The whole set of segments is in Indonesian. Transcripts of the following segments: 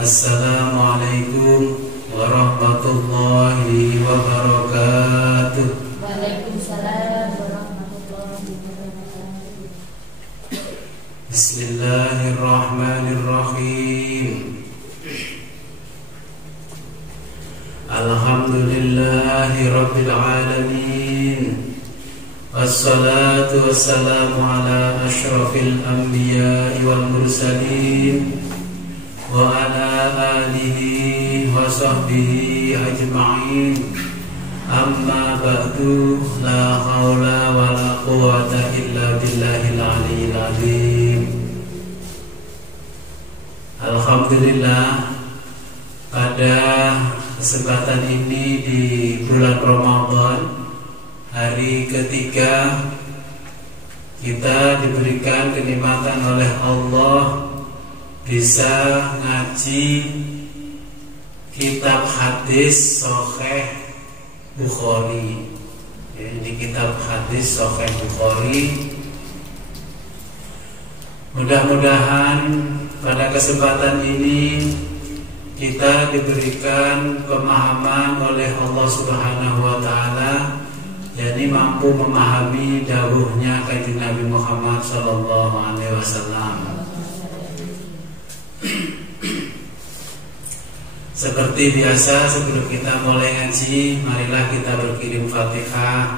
Assalamualaikum warahmatullahi wabarakatuh. Waalaikumsalam warahmatullahi wabarakatuh. Bismillahirrahmanirrahim. Alhamdulillahi rabbil alamin. Wassalatu wassalamu ala asyrafil anbiya'i wal mursalin wa ala alihi wa sahbihi ajma'in. Amma ba'du, la hawla wa la quwwata illa billahil aliyyil azim. Alhamdulillah, pada kesempatan ini di bulan Ramadan, hari ketiga, kita diberikan kenikmatan oleh Allah bisa ngaji kitab hadis Sahih Bukhari. Ini kitab hadis Sahih Bukhari. Mudah-mudahan pada kesempatan ini kita diberikan pemahaman oleh Allah Subhanahu wa taala, yakni mampu memahami dawuhnya Kanjeng Nabi Muhammad sallallahu alaihi wasallam. Seperti biasa, sebelum kita mulai ngaji, marilah kita berkirim Fatihah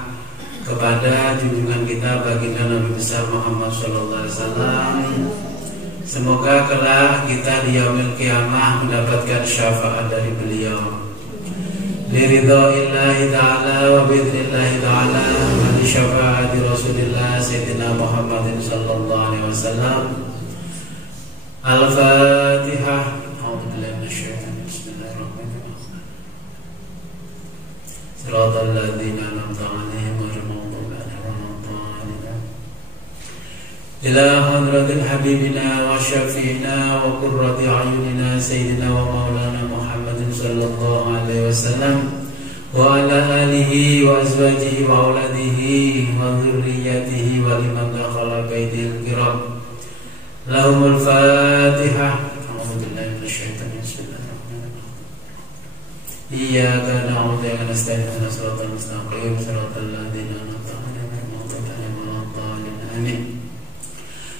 kepada junjungan kita baginda Nabi besar Muhammad sallallahu alaihi wasallam. Semoga kelak kita di yaumil qiyamah mendapatkan syafaat dari beliau. Liridha'illahi ta'ala wa bidhnillahi ta'ala wa li syafaati Rasulillah Sayyidina Muhammadin sallallahu alaihi wasallam. Al-Fatihah. A'udzu billahi minasyaitonir rajim. Bismillahirrahmanirrahim. Shiratal ladzina an'amta 'alaihim ghairil maghdubi 'alaihim waladdallin. Ila hadratil habibina wa syafi'ina wa qurrati a'yunina sayyidina wa maulana Muhammadin sallallahu alaihi wasallam wa ala alihi wa azwajihi wa auladihi wa dzurriyyatihi wa liman dakhala baitil kiram. Lahumul Fatihah. A'udzu billahi minasyaitonir rajim. Iyyaka na'budu wa iyyaka nasta'in. Ihdinas siratal mustaqim. Siratal ladzina an'amta 'alaihim ghairil maghdubi 'alaihim waladdallin. Amin.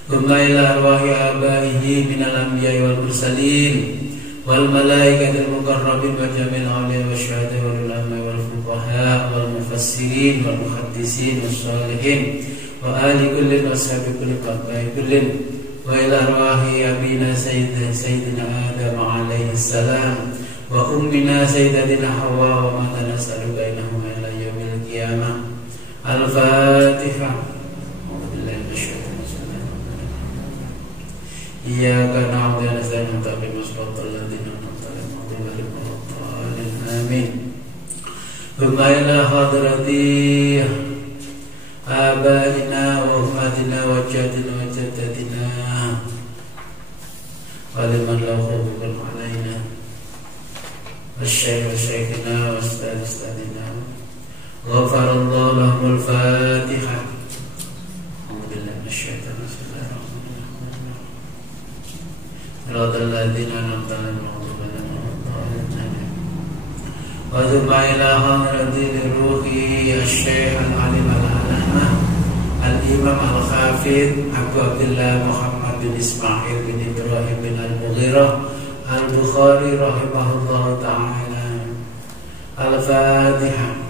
Thumma ila arwahi abaihi minal anbiya'i wal mursalin wal malaikatil muqarrabin wa jamil awliya wasyuhada wal ulama wal fuqaha wal mufassirin wal muhaddisin was shalihin wa ali kullin wa sahbi kullin qabai kullin wa ila arwahi abina sayyidina Adam alaihi salam wa ummina sayyidatina Hawa wa ma tanassalu bainahuma ila yaumil qiyamah. Al-Fatihah. Iyyaka na'budu wa nasta'in ihdinas siratal ladzina an'amta 'alaihim ghairil maghdubi 'alaihim waladdallin. Amin. Thumma ila hadrati abaina wa ummatina wa jaddina wa jaddatina wa liman lahu hukmun 'alaina wasyaikh wa syaikhina wa ustadina ghafarallahu lahumul Fatihah. A'udzu billahi minasyaitonir rajim. Shiratal ladzina an'amta 'alaihim ghairil maghdubi 'alaihim. Wa thumma ila hadratil ruhi asy-syaikh al-alim al-allamah al-imam al-hafidz Abu Abdullah Muhammad bin Ismail bin Ibrahim bin al-Mughirah al-Bukhari rahimahullahu ta'ala. Al-Fatihah.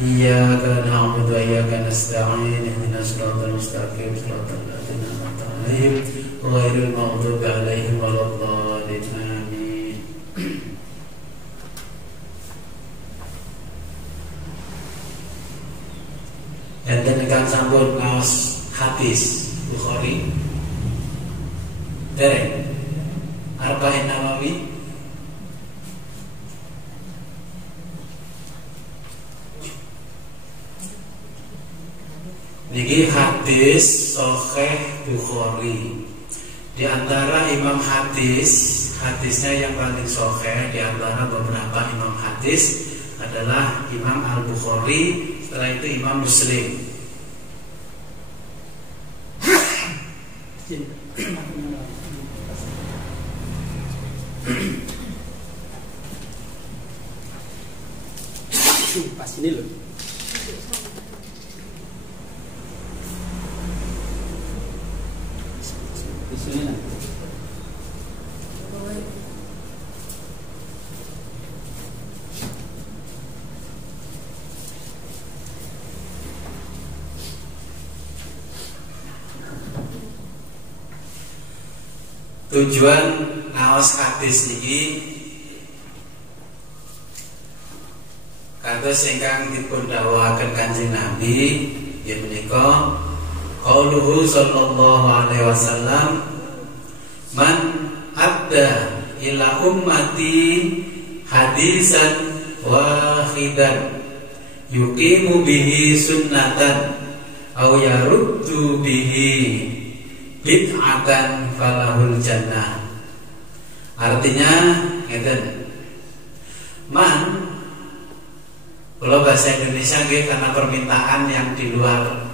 Iyyaka na'budu wa iyyaka nasta'in. Ihdinas siratal mustaqim. Siratal ladzina an'amta 'alaihim ghairil maghdubi 'alaihim waladdallin. Amin. Enten ingkang sampun ngaos hadis Bukhari dereng Arba'in Nawawi niki hadis Sahih Bukhari. Di antara imam hadisnya yang paling sahih di antara beberapa imam hadis adalah Imam Al-Bukhari, setelah itu Imam Muslim. Pas ini loh. Di sini lah. Tujuan ngaos hadis niki kados ingkang dipun dawuhaken Kanjeng Nabi inggih menika qauluhu sallallahu alaihi wasallam man adda ila ummati hadisan wahidan yuqimu bihi sunnatan aw yaruddu bihi bid'atan falahul jannah. Artinya ngeten. Man, kalau bahasa Indonesia nggih karena permintaan yang di luar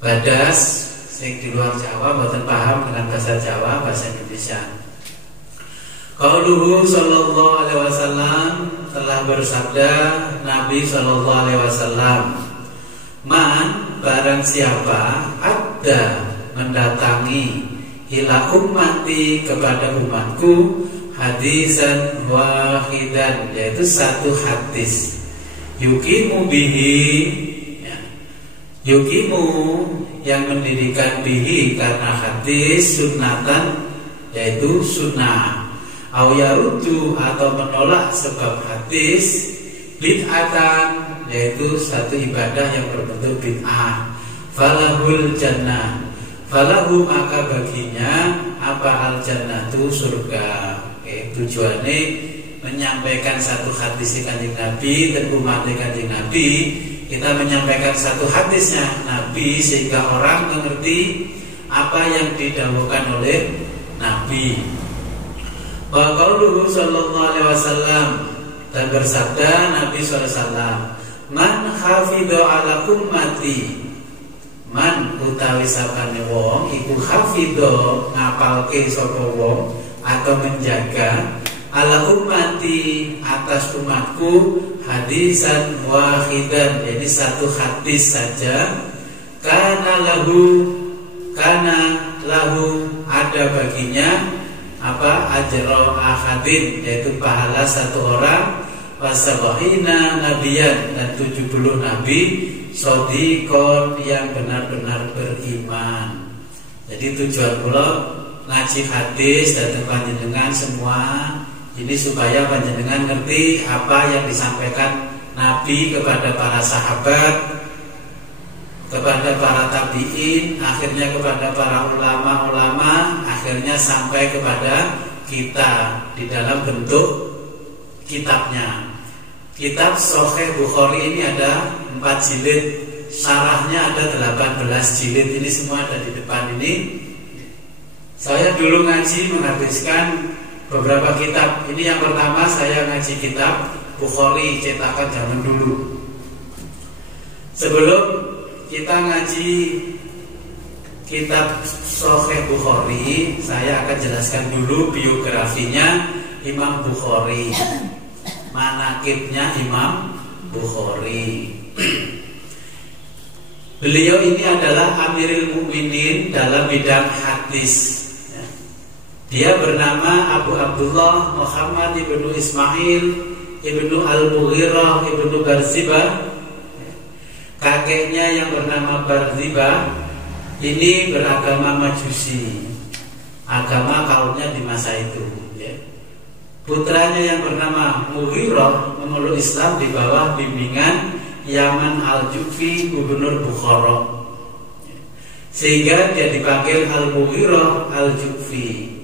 badas, sing di luar Jawa mboten paham dengan bahasa Jawa, bahasa Indonesia. Qauluhu sallallahu alaihi wasallam, telah bersabda Nabi sallallahu alaihi wasallam, man, barang siapa ada mendatangi ila ummati, kepada umatku, hadisan wahidan, yaitu satu hadis, yuqimu bihi, ya. Yuqimu yang mendirikan bihi karena hadis, sunnatan yaitu sunnah, au yarudu atau menolak sebab hadis, bid'atan yaitu satu ibadah yang berbentuk bid'ah, falahul jannah, falahu maka baginya apa al jannah itu surga. Tujuannya menyampaikan satu hadis Kanjeng Nabi dan umat Kanjeng Nabi, kita menyampaikan satu hadisnya Nabi sehingga orang mengerti apa yang didawuhkan oleh Nabi. Wa qauluhu sallallahu alaihi wasallam, dan bersabda Nabi sallallahu alaihi wasallam, man hafidha ala ummati, man utawi sapane wong iku hafidha ngapalke sapa wong atau menjaga ala ummati atas umatku hadisan wahidan, jadi satu hadis saja, kana lahu ada baginya apa ajra ahadin, yaitu pahala satu orang, wasabahina nabiyan, dan 70 nabi sodikon yang benar-benar beriman. Jadi tujuan kula ngaji hadis dan panjenengan semua ini supaya panjenengan ngerti apa yang disampaikan Nabi kepada para sahabat, kepada para tabi'in, akhirnya kepada para ulama-ulama, akhirnya sampai kepada kita di dalam bentuk kitabnya. Kitab Sahih Bukhari ini ada 4 jilid, syarahnya ada 18 jilid. Ini semua ada di depan ini. Saya dulu ngaji menghabiskan beberapa kitab. Ini yang pertama saya ngaji kitab Bukhari cetakan zaman dulu. Sebelum kita ngaji kitab Sahih Bukhari, saya akan jelaskan dulu biografinya Imam Bukhari, manaqibnya Imam Bukhari. Beliau ini adalah Amirul Mukminin dalam bidang hadis. Dia bernama Abu Abdullah Muhammad ibnu Ismail ibnu Al-Mughirah ibnu Barzibah. Kakeknya yang bernama Barzibah ini beragama Majusi, agama kaumnya di masa itu. Putranya yang bernama Mughirah memeluk Islam di bawah bimbingan Yaman Al-Jufi, gubernur Bukhara, sehingga dia dipanggil Al-Mughirah Al-Jufi.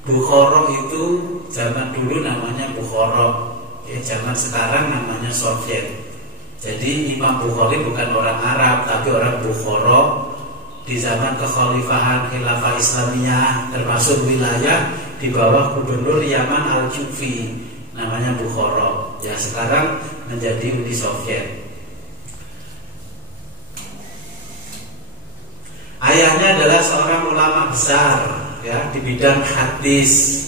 Bukhara itu zaman dulu namanya Bukhara, zaman sekarang namanya Soviet. Jadi Imam Bukhari bukan orang Arab tapi orang Bukhara. Di zaman kekhalifahan Khilafah Islamiyah, termasuk wilayah di bawah gubernur Yaman Al-Jufi, namanya Bukhara. Ya sekarang menjadi Uni Soviet. Ayahnya adalah seorang ulama besar ya di bidang hadis.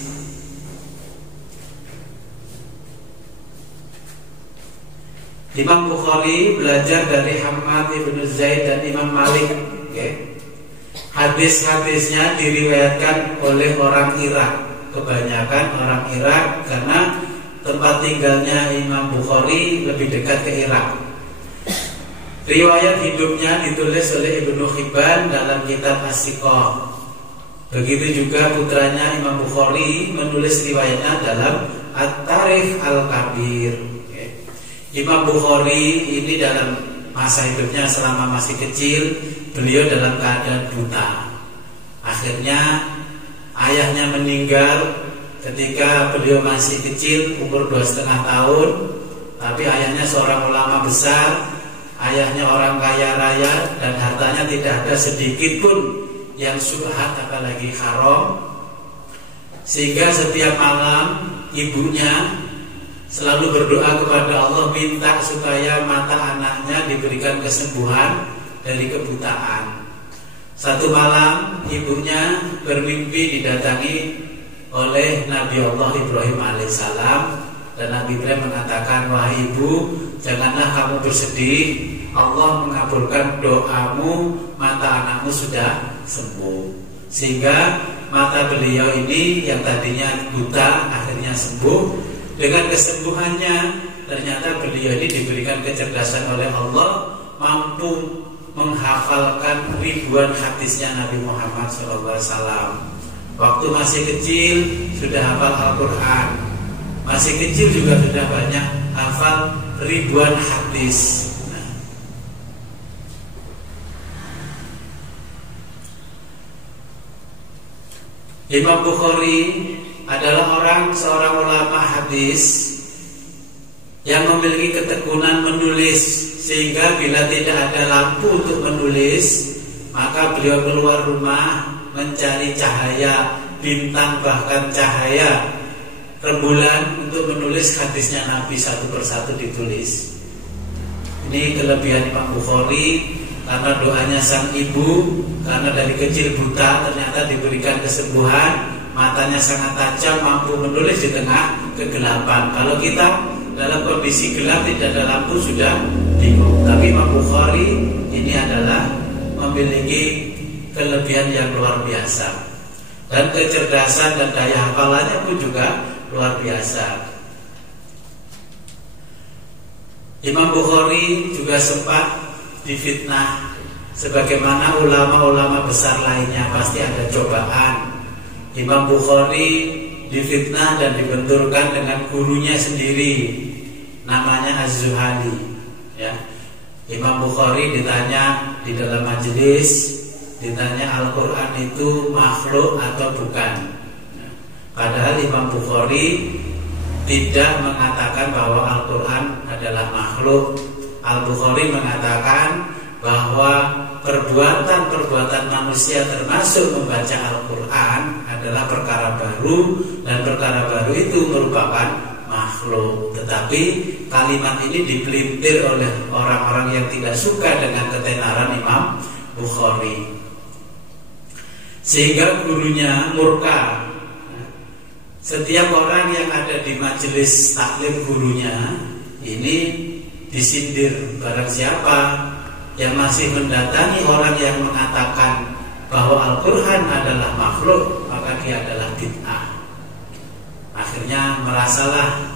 Imam Bukhari belajar dari Hammad ibn Zaid dan Imam Malik. Hadis-hadisnya diriwayatkan oleh orang Irak, kebanyakan orang Irak karena tempat tinggalnya Imam Bukhari lebih dekat ke Irak. Riwayat hidupnya ditulis oleh Ibnu Hibban dalam kitab As-Siqah. Begitu juga putranya Imam Bukhari menulis riwayatnya dalam At-Tarikh Al-Kabir. Imam Bukhari ini dalam masa hidupnya selama masih kecil, beliau dalam keadaan buta. Akhirnya ayahnya meninggal ketika beliau masih kecil, umur 2,5 tahun. Tapi ayahnya seorang ulama besar, ayahnya orang kaya raya, dan hartanya tidak ada sedikit pun yang syubhat apalagi haram. Sehingga setiap malam ibunya selalu berdoa kepada Allah, minta supaya mata anaknya diberikan kesembuhan dari kebutaan. Satu malam ibunya bermimpi didatangi oleh Nabi Allah Ibrahim alaihissalam, dan Nabi Ibrahim mengatakan, wahai ibu, janganlah kamu bersedih, Allah mengabulkan doamu, mata anakmu sudah sembuh. Sehingga mata beliau ini yang tadinya buta akhirnya sembuh. Dengan kesembuhannya ternyata beliau ini diberikan kecerdasan oleh Allah, mampu menghafalkan ribuan hadisnya Nabi Muhammad SAW. Waktu masih kecil sudah hafal Al-Quran, masih kecil juga sudah banyak hafal ribuan hadis. Imam Bukhari adalah seorang ulama hadis yang memiliki ketekunan menulis, sehingga bila tidak ada lampu untuk menulis, maka beliau keluar rumah mencari cahaya bintang, bahkan cahaya rembulan, untuk menulis hadisnya Nabi satu persatu ditulis. Ini kelebihan Imam Bukhari, karena doanya sang ibu, karena dari kecil buta ternyata diberikan kesembuhan. Matanya sangat tajam, mampu menulis di tengah kegelapan. Kalau kita dalam kondisi gelap, tidak ada lampu, sudah bingung. Tapi Imam Bukhari ini adalah memiliki kelebihan yang luar biasa, dan kecerdasan dan daya hafalannya pun juga luar biasa. Imam Bukhari juga sempat difitnah, sebagaimana ulama-ulama besar lainnya, pasti ada cobaan. Imam Bukhari difitnah dan dibenturkan dengan gurunya sendiri, namanya Az-Zuhali. Ya. Imam Bukhari ditanya di dalam majelis, ditanya Al-Quran itu makhluk atau bukan. Padahal Imam Bukhari tidak mengatakan bahwa Al-Quran adalah makhluk. Al-Bukhari mengatakan bahwa perbuatan-perbuatan manusia termasuk membaca Al-Quran adalah perkara baru, dan perkara baru itu merupakan makhluk. Tetapi kalimat ini dipelintir oleh orang-orang yang tidak suka dengan ketenaran Imam Bukhari, sehingga gurunya murka. Setiap orang yang ada di majelis taklim gurunya ini disindir. Barang siapa yang masih mendatangi orang yang mengatakan bahwa Al-Quran adalah makhluk, maka dia adalah bid'ah. Akhirnya merasalah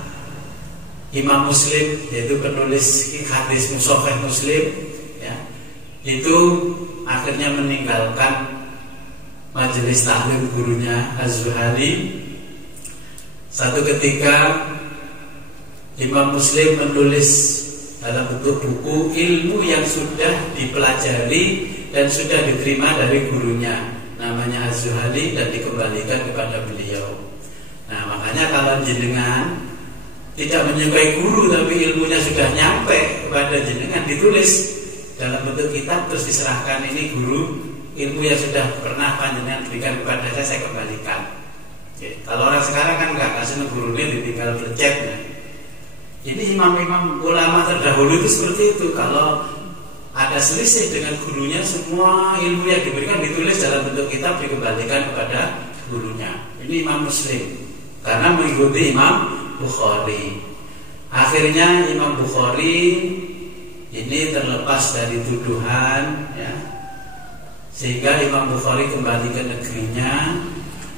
Imam Muslim, yaitu penulis hadis Sahih Muslim, ya, itu akhirnya meninggalkan majelis taklim gurunya Az-Zuhali. Satu ketika Imam Muslim menulis dalam bentuk buku ilmu yang sudah dipelajari dan sudah diterima dari gurunya, namanya Az-Zuhali, dan dikembalikan kepada beliau. Nah, makanya kalau jenengan tidak menyukai guru tapi ilmunya sudah nyampe kepada jenengan, ditulis dalam bentuk kitab terus diserahkan, ini guru, ilmu yang sudah pernah panjenengan berikan kepada saya kembalikan. Oke. Kalau orang sekarang kan nggak kasih gurunya, ditinggal bercet. Nah, ini imam-imam ulama terdahulu itu seperti itu. Kalau ada selisih dengan gurunya, semua ilmu yang diberikan ditulis dalam bentuk kitab dikembalikan kepada gurunya. Ini Imam Muslim karena mengikuti Imam Bukhari. Akhirnya Imam Bukhari ini terlepas dari tuduhan, ya, sehingga Imam Bukhari kembali ke negerinya.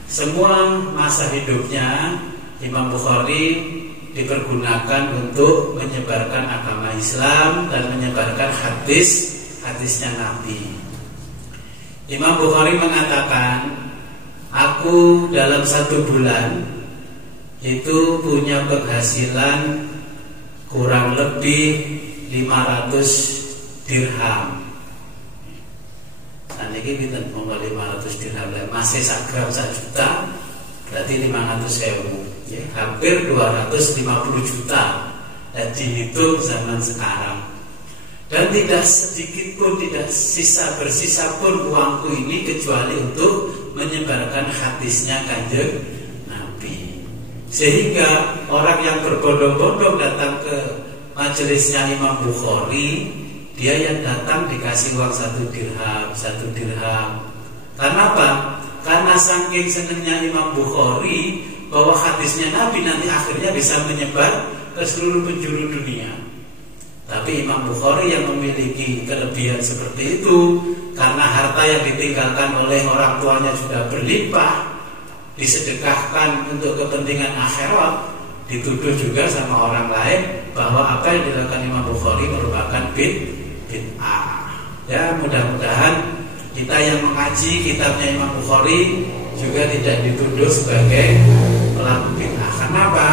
Semua masa hidupnya Imam Bukhari dipergunakan untuk menyebarkan agama Islam dan menyebarkan hadisnya Nabi. Imam Bukhari mengatakan, aku dalam 1 bulan itu punya penghasilan kurang lebih 500 dirham. Nah ini kita ngomong 500 dirham, masih 1 gram 1 juta, berarti 500.000. Ya, hampir 250 juta dan dihitung zaman sekarang. Dan tidak sedikit pun, tidak bersisa pun uangku ini kecuali untuk menyebarkan hadisnya Kanjeng Nabi. Sehingga orang yang berbondong-bondong datang ke majelisnya Imam Bukhari, dia yang datang dikasih uang 1 dirham. Karena apa? Karena saking senangnya Imam Bukhari bahwa hadisnya Nabi nanti akhirnya bisa menyebar ke seluruh penjuru dunia. Tapi Imam Bukhari yang memiliki kelebihan seperti itu, karena harta yang ditinggalkan oleh orang tuanya sudah berlimpah, disedekahkan untuk kepentingan akhirat, dituduh juga sama orang lain bahwa apa yang dilakukan Imam Bukhari merupakan bid'ah. Ya, mudah-mudahan kita yang mengaji kitabnya Imam Bukhari juga tidak dituduh sebagai pelaku bid'ah. Kenapa?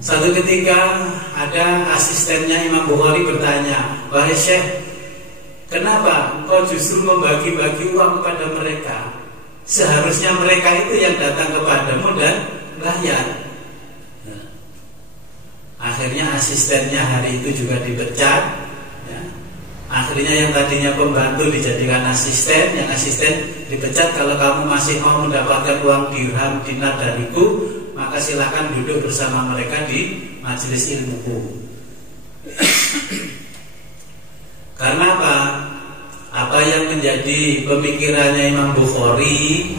Satu ketika ada asistennya Imam Bukhari bertanya, wahai Syekh, kenapa engkau justru membagi-bagi uang kepada mereka? Seharusnya mereka itu yang datang kepadamu dan bayar. Nah, akhirnya asistennya hari itu juga dipecat. Akhirnya yang tadinya pembantu dijadikan asisten, yang asisten dipecat. Kalau kamu masih mau mendapatkan uang dirham dinar dariku, maka silakan duduk bersama mereka di majelis ilmuku. Karena apa? Apa yang menjadi pemikirannya Imam Bukhari?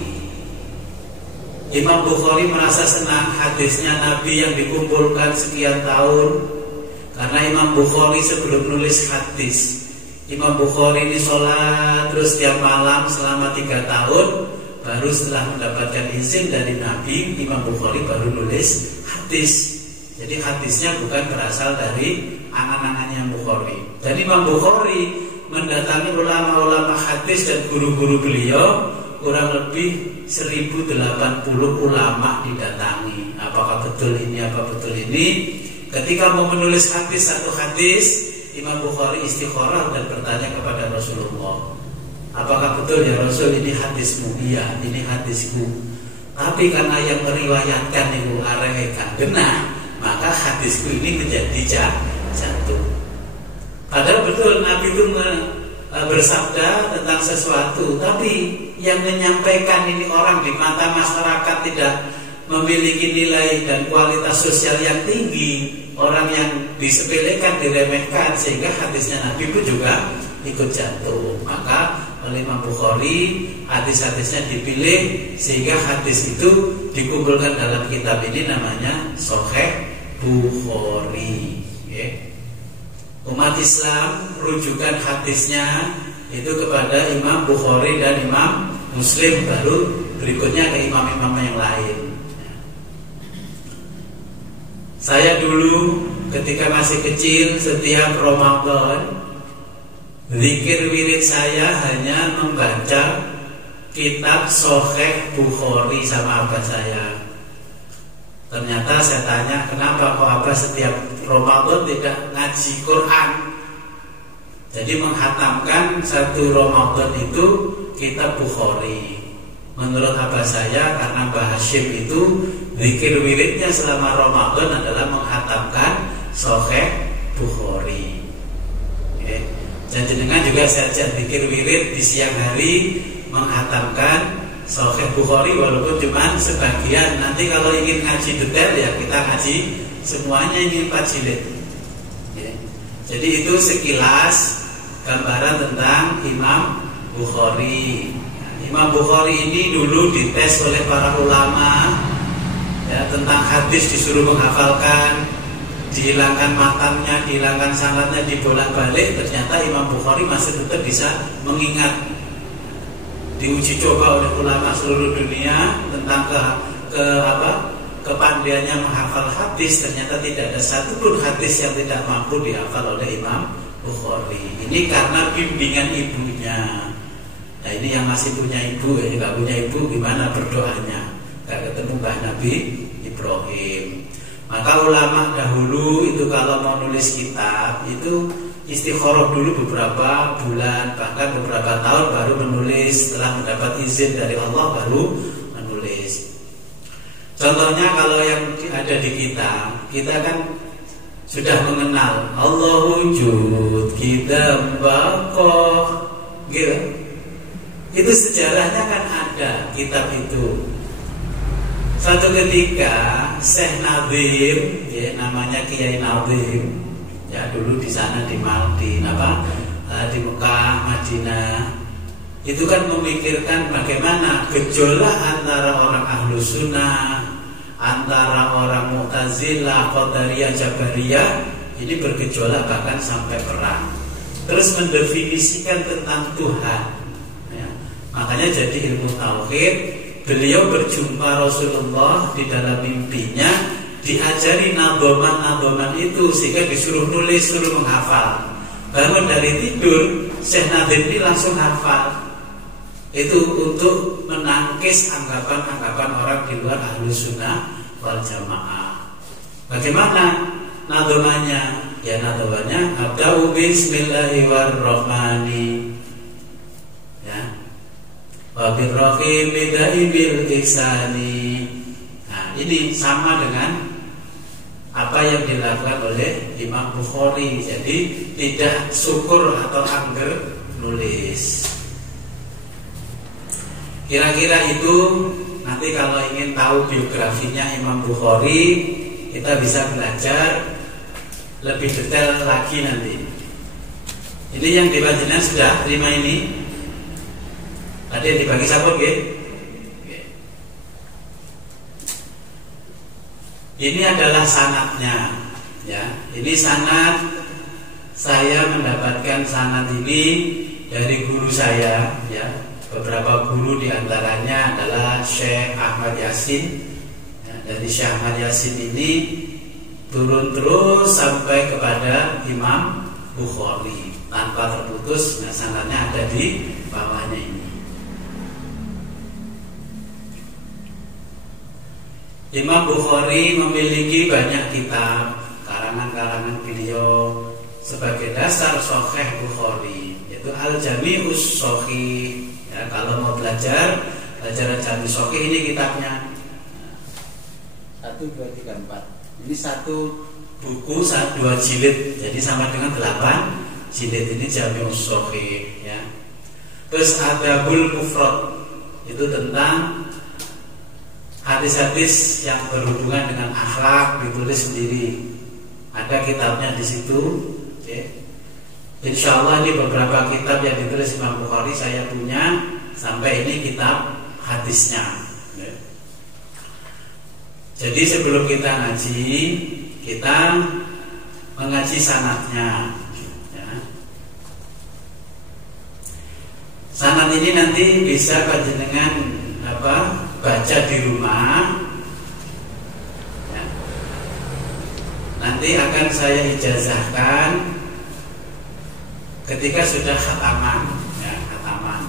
Imam Bukhari merasa senang hadisnya Nabi yang dikumpulkan sekian tahun. Karena Imam Bukhari sebelum nulis hadis, Imam Bukhari ini sholat terus tiap malam selama 3 tahun. Baru setelah mendapatkan izin dari Nabi, Imam Bukhari baru nulis hadis. Jadi hadisnya bukan berasal dari angan-angannya Bukhari. Dan Imam Bukhari mendatangi ulama-ulama hadis dan guru-guru beliau, kurang lebih 1080 ulama didatangi. Apakah betul ini, apa betul ini? Ketika mau menulis satu hadis, Imam Bukhari istikharah dan bertanya kepada Rasulullah, apakah betul ya Rasul ini hadismu? Iya, ini hadisku. Tapi karena yang meriwayatkan itu arek genah, maka hadisku ini menjadi jatuh. Padahal betul Nabi itu bersabda tentang sesuatu, tapi yang menyampaikan ini orang di mata masyarakat tidak memiliki nilai dan kualitas sosial yang tinggi. Orang yang disepelekan, diremehkan, sehingga hadisnya Nabi pun juga ikut jatuh. Maka oleh Imam Bukhari hadis-hadisnya dipilih, sehingga hadis itu dikumpulkan dalam kitab ini namanya Sahih Bukhari. Umat Islam rujukan hadisnya itu kepada Imam Bukhari dan Imam Muslim, baru berikutnya ke imam-imam yang lain. Saya dulu ketika masih kecil, setiap Ramadan zikir wirid saya hanya membaca kitab Sahih Bukhari sama abah saya. Ternyata saya tanya, kenapa kok abah setiap Ramadan tidak ngaji Quran? Jadi menghatamkan 1 Ramadan itu kitab Bukhari. Menurut abah saya, karena Mbah Hashim itu zikir wiridnya selama Ramadan adalah menghatamkan Sahih Bukhari. Dan jenengan juga saya ajak zikir wirid di siang hari menghatamkan Sahih Bukhari, walaupun cuma sebagian. Nanti kalau ingin ngaji detail ya kita ngaji semuanya, ini 4 jilid. Jadi itu sekilas gambaran tentang Imam Bukhari. Imam Bukhari ini dulu dites oleh para ulama ya, tentang hadis, disuruh menghafalkan, dihilangkan matanya, dihilangkan sanadnya, dibolak-balik. Ternyata Imam Bukhari masih tetap bisa mengingat. Diuji coba oleh ulama seluruh dunia tentang kepandaiannya menghafal hadis. Ternyata tidak ada satupun hadis yang tidak mampu dihafal oleh Imam Bukhari. Ini karena bimbingan ibunya. Nah ini yang masih punya ibu, yang nggak punya ibu gimana berdoanya? Nggak ketemu Mbah Nabi Ibrahim. Maka ulama dahulu itu kalau mau nulis kitab itu istikharah dulu beberapa bulan, bahkan beberapa tahun baru menulis. Setelah mendapat izin dari Allah baru menulis. Contohnya kalau yang ada di kita kan sudah mengenal Allah wujud, kita bakoh, gitu. Itu sejarahnya kan ada kitab itu. Suatu ketika Syekh Nazim, ya, namanya Kiai Nazim, ya dulu di sana di Mekah, Madinah, itu kan memikirkan bagaimana gejolak antara orang ahlu sunnah, antara orang Mu'tazilah, Qadariyah, Jabariyah, ini bergejolak bahkan sampai perang. Terus mendefinisikan tentang Tuhan. Makanya jadi ilmu tauhid. Beliau berjumpa Rasulullah di dalam mimpinya, diajari nadoman itu sehingga disuruh nulis, suruh menghafal. Bangun dari tidur, Syekh Nazim ini langsung hafal. Itu untuk menangkis anggapan-anggapan orang di luar ahlu sunnah wal jamaah. Bagaimana nadomannya? Ya nadomannya abda'u bismillahirrahmanirrahim. Wabirrohim bidaibil ihsani. Nah ini sama dengan apa yang dilakukan oleh Imam Bukhari. Jadi tidak syukur atau angger nulis. Kira-kira itu. Nanti kalau ingin tahu biografinya Imam Bukhari, kita bisa belajar lebih detail lagi nanti. Ini yang di Panjenengan sudah terima ini. Ada yang dibagi siapa nggih? Ini adalah sanadnya, ya. Ini sanad, saya mendapatkan sanad ini dari guru saya, ya. Beberapa guru diantaranya adalah Syekh Ahmad Yasin. Ya, dari Syekh Ahmad Yasin ini turun terus sampai kepada Imam Bukhari tanpa terputus. Nah, sanadnya ada di bawahnya ini. Imam Bukhari memiliki banyak kitab, karangan-karangan beliau sebagai dasar Sahih Bukhari, yaitu Al-Jami'us Shahih. Ya, kalau mau belajar Al-Jami' Shahih ini kitabnya. 1, 2, 3, 4. Ini satu buku 2 jilid, jadi sama dengan 8 jilid. Ini Jami'us Shahih, ya. Terus Adabul Mufrad, itu tentang hadis-hadis yang berhubungan dengan akhlak, ditulis sendiri. Ada kitabnya di situ. Okay. Insya Allah ini beberapa kitab yang ditulis Imam Bukhari saya punya. Sampai ini kitab hadisnya. Okay. Jadi sebelum kita ngaji, kita mengaji sanadnya. Ya. Sanad ini nanti bisa panjenengan baca di rumah, ya. Nanti akan saya ijazahkan ketika sudah khataman, ya, khataman.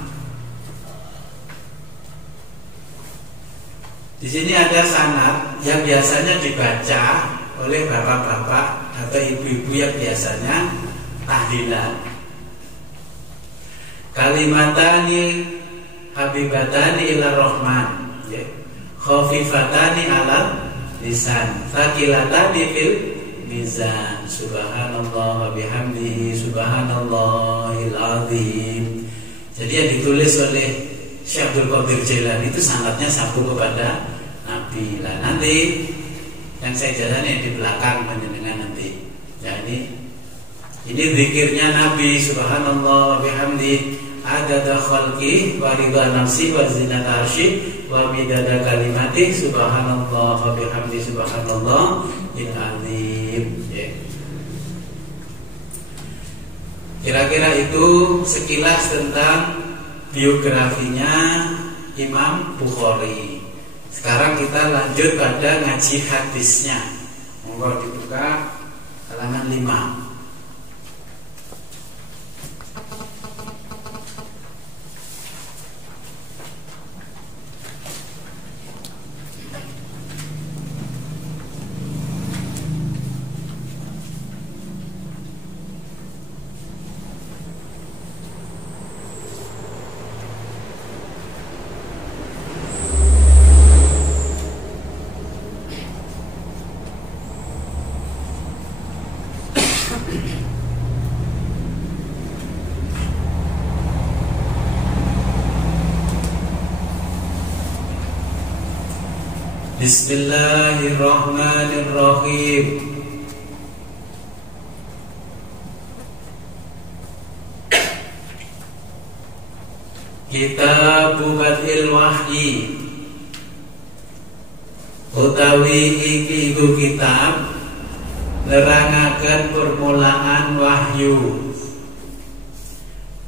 Di sini ada sanad yang biasanya dibaca oleh bapak-bapak atau ibu-ibu yang biasanya tahlilan. Kalimatani habibatani ila rahman, ya. Khafifatani ala lisan, thaqilatani fil mizan. Subhanallah wa bihamdihi subhanallahil azim. Jadi yang ditulis oleh Syekh Abdul Qadir Jailani itu sanadnya sambung kepada Nabi. Lah nanti yang saya jalani di belakang panjenengan nanti. Ya Ini zikirnya Nabi, subhanallah wa bihamdi adada khalqi wa ridha nafsi wa zinata arsy wa midada kalimati, subhanallah wa bihamdi subhanallah il azim. Kira-kira itu sekilas tentang biografinya Imam Bukhari. Sekarang kita lanjut pada ngaji hadisnya. Monggo dibuka halaman 5. Bismillahirrahmanirrahim. Kitab Badil Wahyi utawi iki iku kitab nerangaken permulaan wahyu.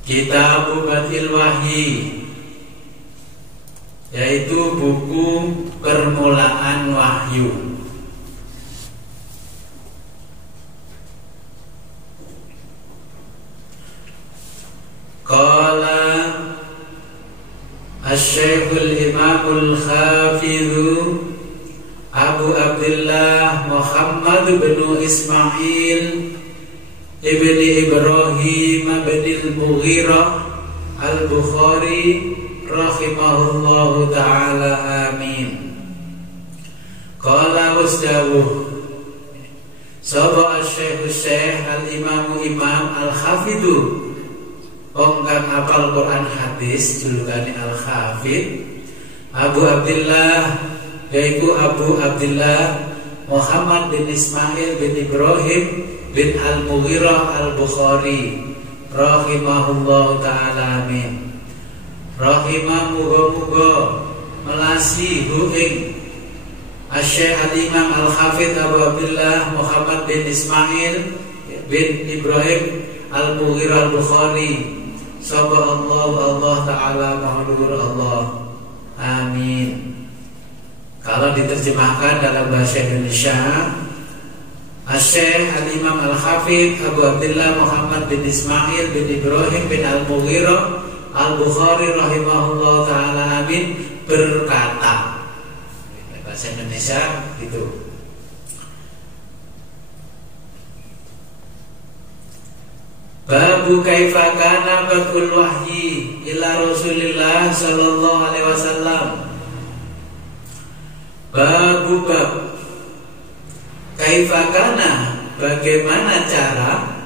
Kitab Badil Wahyi yaitu buku permulaan wahyu. Qala Asy-Syekhul Imamul Hafidhu Abu Abdullah Muhammad bin Ismail ibni Ibrahim bin Al-Mughirah Al-Bukhari rahimahullahu ta'ala, amin. Qala wasdawuh sapa asy-syekh al-imamu imam al-hafidhu wong kang hafal Quran hadis julukane al-hafid Abu Abdullah, yaitu Abu Abdullah Muhammad bin Ismail bin Ibrahim bin Al-Mughirah Al-Bukhari rahimahullahu ta'ala, amin. Rahimah muga-muga melasi ing Asy-Syaikh Al-Imam Al-Hafidz Abu Abdullah Muhammad bin Ismail bin Ibrahim Al-Mughirah Al-Bukhari sapa Allah Ta'ala mahdhur Allah, amin. Kalau diterjemahkan dalam bahasa Indonesia, Asy-Syaikh Al-Imam Al-Hafidz Abu Abdullah Muhammad bin Ismail bin Ibrahim bin Al-Mughirah Al-Bukhari rahimahullah ta'ala, amin, berkata, bahasa Indonesia gitu. Babu kaifa kana badul wahyi ila Rasulillah sallallahu alaihi wasallam. Babu bab kaifa kana, bagaimana cara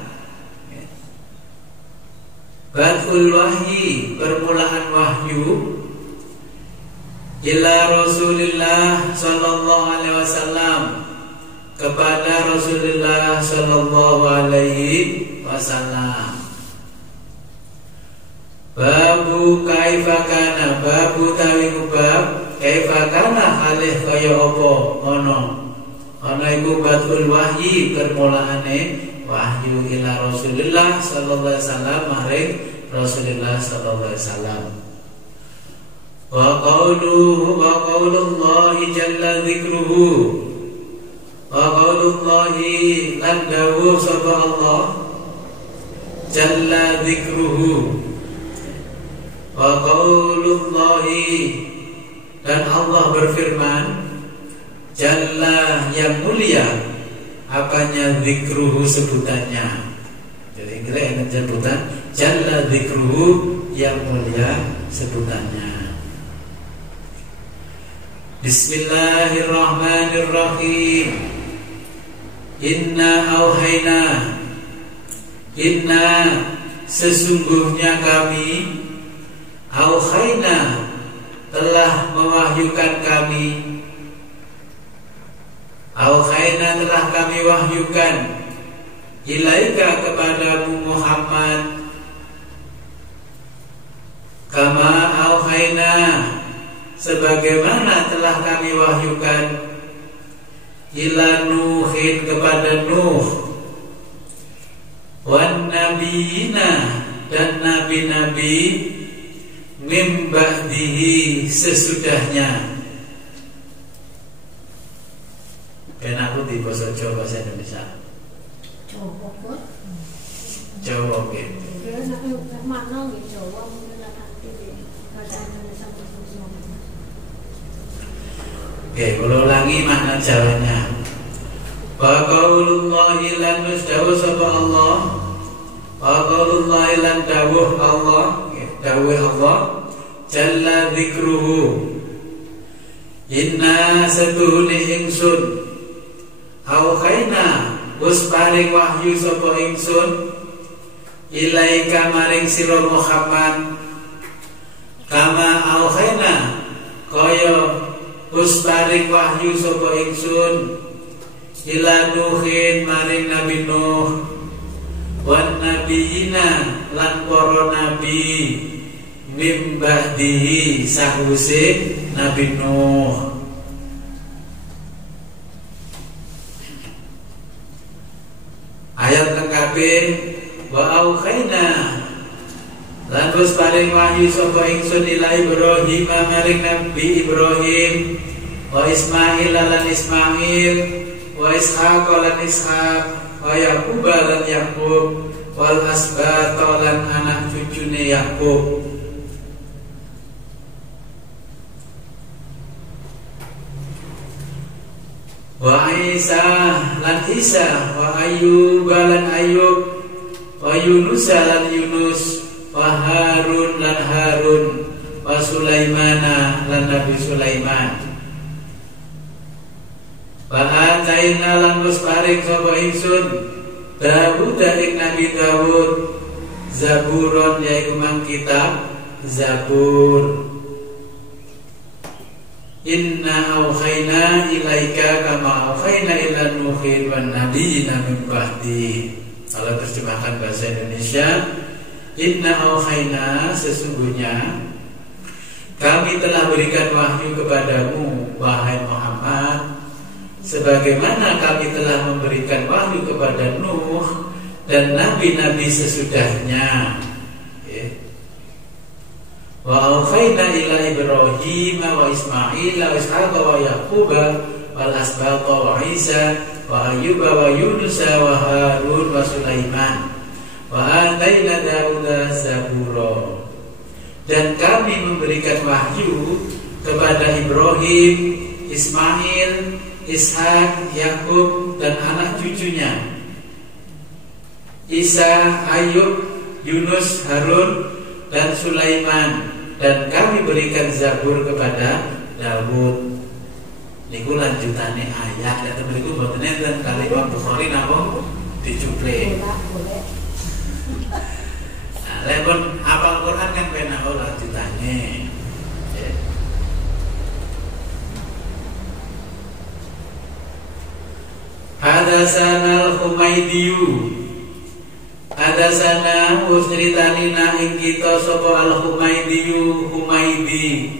badul wahyi, permulaan wahyu ila Rasulillah sallallahu alaihi wasallam, kepada Rasulullah sallallahu alaihi wasallam. Babu kaifa kana, babu tawi bab kaifa kana alih kaya apa ono. Ana iku badul wahyi, permulaane wahyu ila Rasulullah sallallahu alaihi wasallam, maring Rasulullah sallallahu alaihi wasallam. Wa qaulullahi jalla dzikruhu, wa qaulullahi lan dawuh sapa Allah jalla dzikruhu, wa qaulullahi dan Allah berfirman, jalla yang mulia, apanya dzikruhu sebutannya. Jadi kira yang sebutan jalla dzikruhu yang mulia sebutannya. Bismillahirrahmanirrahim. Inna auhayna, inna sesungguhnya kami, auhayna telah mewahyukan kami, auhayna telah kami wahyukan, ilaika kepadamu Muhammad, kama auhayna sebagaimana telah kami wahyukan, ila Nuhin kepada Nuh, wan nabiyina dan nabi-nabi, mim ba'dihi sesudahnya. Kena aku di bahasa Jawa, bahasa Indonesia. Jawa kok. Jawa oke. Ya nek mana nggih Jawa mungkin nanti bahasa Indonesia semua. Oke, kalau ulangi makna Jawanya. Wa qaulullahi lan dawuh sapa Allah. Wa qaulullahi lan dawuh Allah, dawuh Allah jalla dzikruhu. Inna satuhuni ingsun auhayna wis paring wahyu sapa ingsun ilaika maring sira Muhammad, kama auhayna kaya wis paring wahyu sapa ingsun ila Nuhin maring Nabi Nuh, wan nabiyina lan para nabi, mim ba'dihi sahuse Nabi Nuh. Ayat lengkapin wa auhayna lan wis paring wahyu sapa ingsun ila Ibrahim maring Nabi Ibrahim, wa Ismail lan Ismail, wa Ishaq lan Ishaq, wa Yaqub lan Yaqub, wal asbat lan anak cucune Yaqub. Wa Isa lan Isa, wa Ayyub lan Ayyub, wa Yunus lan Yunus, wa Harun lan Harun, wa Sulaimana lan Nabi Sulaiman. Wa ataina lan wis paring sapa ingsun Dawud ing Nabi Dawud Zaburon yaiku mang kitab Zabur. Inna auhayna ilaika kama auhayna ila Nuhin wan nabiyina min ba'di. Kalau terjemahkan bahasa Indonesia, inna auhayna sesungguhnya kami telah berikan wahyu kepadamu wahai Muhammad, sebagaimana kami telah memberikan wahyu kepada Nuh dan nabi-nabi sesudahnya. Wa auhayna ila Ibrahim wa Ismail wa Ishaq wa Yaqub wal asbaq wa Isa wa Ayyub wa Yunus wa Harun wa Sulaiman wa ataina Dauda Zabura. Dan kami memberikan wahyu kepada Ibrahim, Ismail, Ishak, Yakub dan anak cucunya, Isa, Ayub, Yunus, Harun dan Sulaiman. Dan kami berikan Zabur kepada Daud. Niku lanjutannya ayat. Ya teman iku mboten enten kali Imam Bukhari napa dicuplek. Nah, lepon hafal Quran kan penak lanjutannya. Hadasanal Humaydiyu. Hadasana usritani na ing kita sapa al-Humaydiyu Humaydi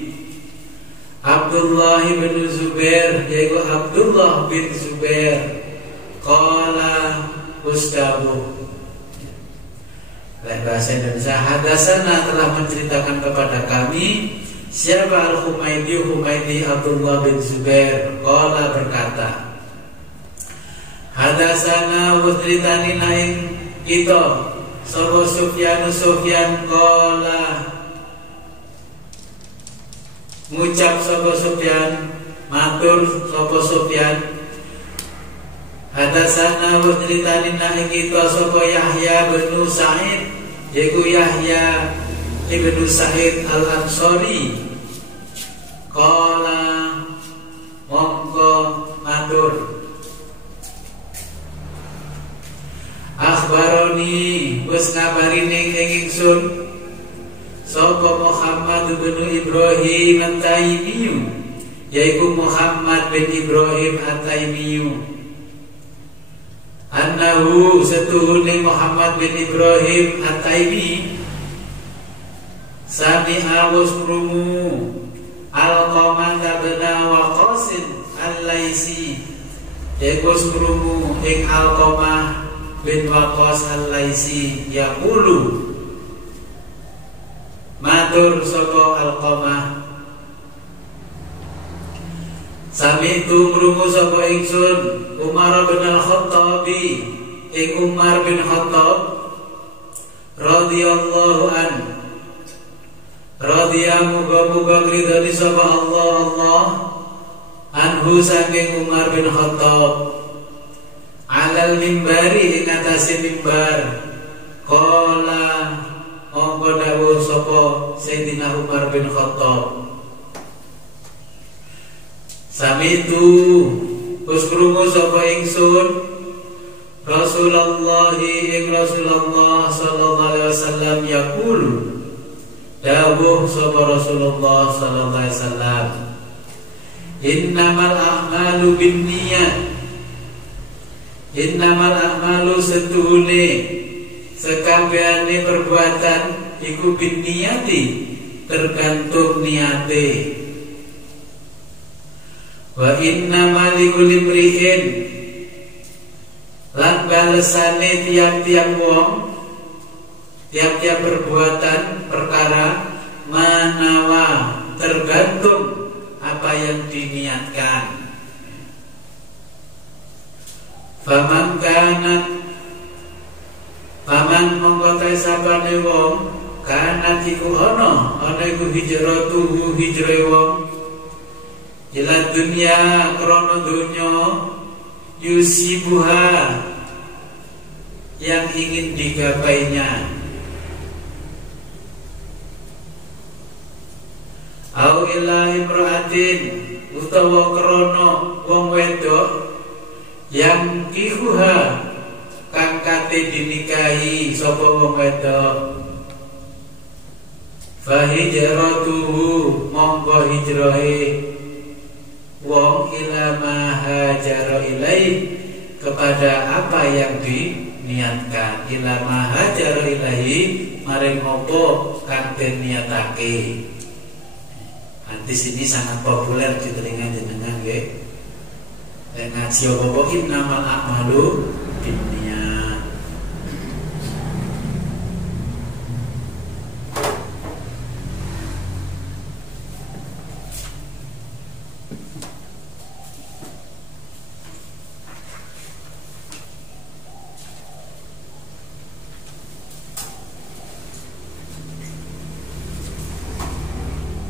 Abdullah bin Zubair, yaitu Abdullah bin Zubair qala ustabu. Bahasa Indonesia, hadasana telah menceritakan kepada kami siapa al-Humaydi, Humaydi Abdullah bin Zubair qala berkata, hadasana usritani na ing kita sapa Sufyan qala ngucap sapa Sufyan, matur sapa Sufyan, hadasana wa ceritani ing kita sapa Yahya bin Sa'id, yaiku Yahya ibnu Sa'id al-Ansari qala mongko matur, akhbaroni wis ngabarini ing ingsun sapa Muhammad bin Ibrahim at-Taimiyu, yaiku Muhammad bin Ibrahim at-Taimiyu, annahu setuhune Muhammad bin Ibrahim At-Taimi sami'a wasrumu Alqamah bin Waqqas Al-Laisi wasrumu ing Alqamah bin Waqqas Al-Laisi yaqulu matur sapa Alqamah sami tu krungu sapa ingsun Umar bin Al-Khattab ing Umar bin Khattab radhiyallahu an muga-muga ridhani sapa Allah anhu saking Umar bin Khattab alal mimbari ing atase mimbar qala monggo dawuh sapa Sayyidina Umar bin Khattab sami itu wis krungu sapa ingsun Rasulullah sallallahu alaihi wasallam yaqulu dawuh sapa Rasulullah sallallahu alaihi wasallam innamal a'malu a'malu setuhune sekabehane perbuatan iku binniyati tergantung niate wa innamal likulli imri'in lan balesane tiap-tiap wong tiap-tiap perbuatan perkara manawa tergantung apa yang diniatkan. Faman mongko sapane wong kanat iku ana iku hijratuhu hijrahe wong ila dunya krana dunya yusibuha yang ingin digapainya au ila imra'atin utawa krana wong wedok yang kihuha kang kate dinikahi sapa wong wedok fa hijratuhu mongko hijrahe wong ila ma hajara ilaih kepada apa yang diniatkan ila ma hajara ilaihi maring apa kang diniatake. Hadis ini sangat populer di telinga jenengan nggih. Nek ngaji apa innamal a'malu binniyat.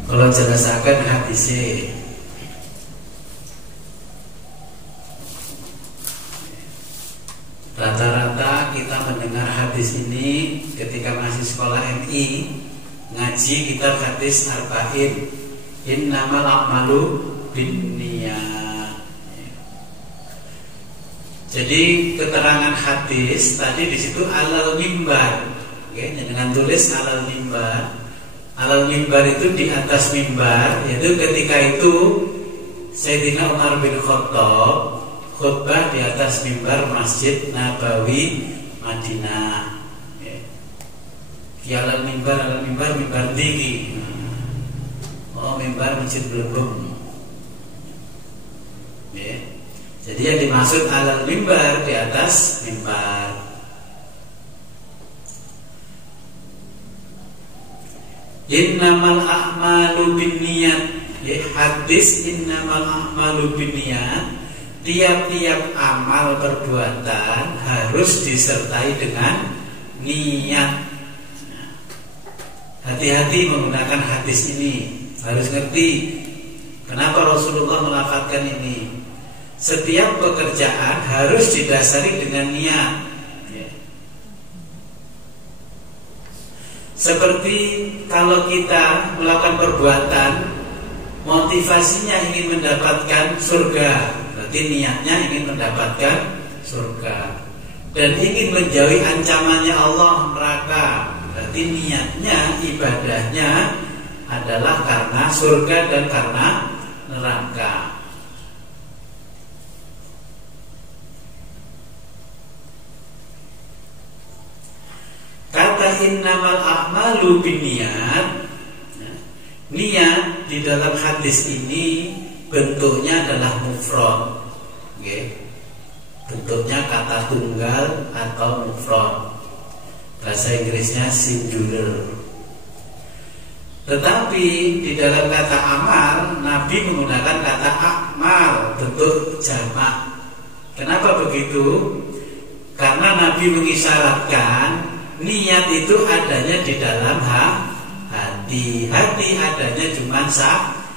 Kalau jelasakan hadisnya rata-rata kita mendengar hadis ini ketika masih sekolah MI ngaji kitab hadis arba'in innamal a'malu binniyat. Jadi keterangan hadis tadi di situ alal mimbar, dengan tulis alal mimbar. Alal mimbar itu di atas mimbar, yaitu ketika itu Sayyidina Umar bin Khattab khutbah di atas mimbar Masjid Nabawi Madinah. Alal mimbar mimbar tinggi. Oh, mimbar Masjid Belebung. Jadi yang dimaksud alal mimbar di atas mimbar. Innamal a'malu binniyat. Hadis innamal a'malu binniyat, tiap-tiap amal perbuatan harus disertai dengan niat. Hati-hati menggunakan hadis ini. Harus ngerti kenapa Rasulullah melafadzkan ini. Setiap pekerjaan harus didasari dengan niat. Seperti kalau kita melakukan perbuatan, motivasinya ingin mendapatkan surga, berarti niatnya ingin mendapatkan surga. Dan ingin menjauhi ancamannya Allah neraka, berarti niatnya, ibadahnya adalah karena surga dan karena neraka. a'malu binniyat. Niat di dalam hadis ini bentuknya adalah mufrad. Bentuknya kata tunggal atau mufrad. Bahasa Inggrisnya singular. Tetapi di dalam kata amal, Nabi menggunakan kata akmal, bentuk jamak. Kenapa begitu? Karena Nabi mengisyaratkan niat itu adanya di dalam hati. Hati adanya cuma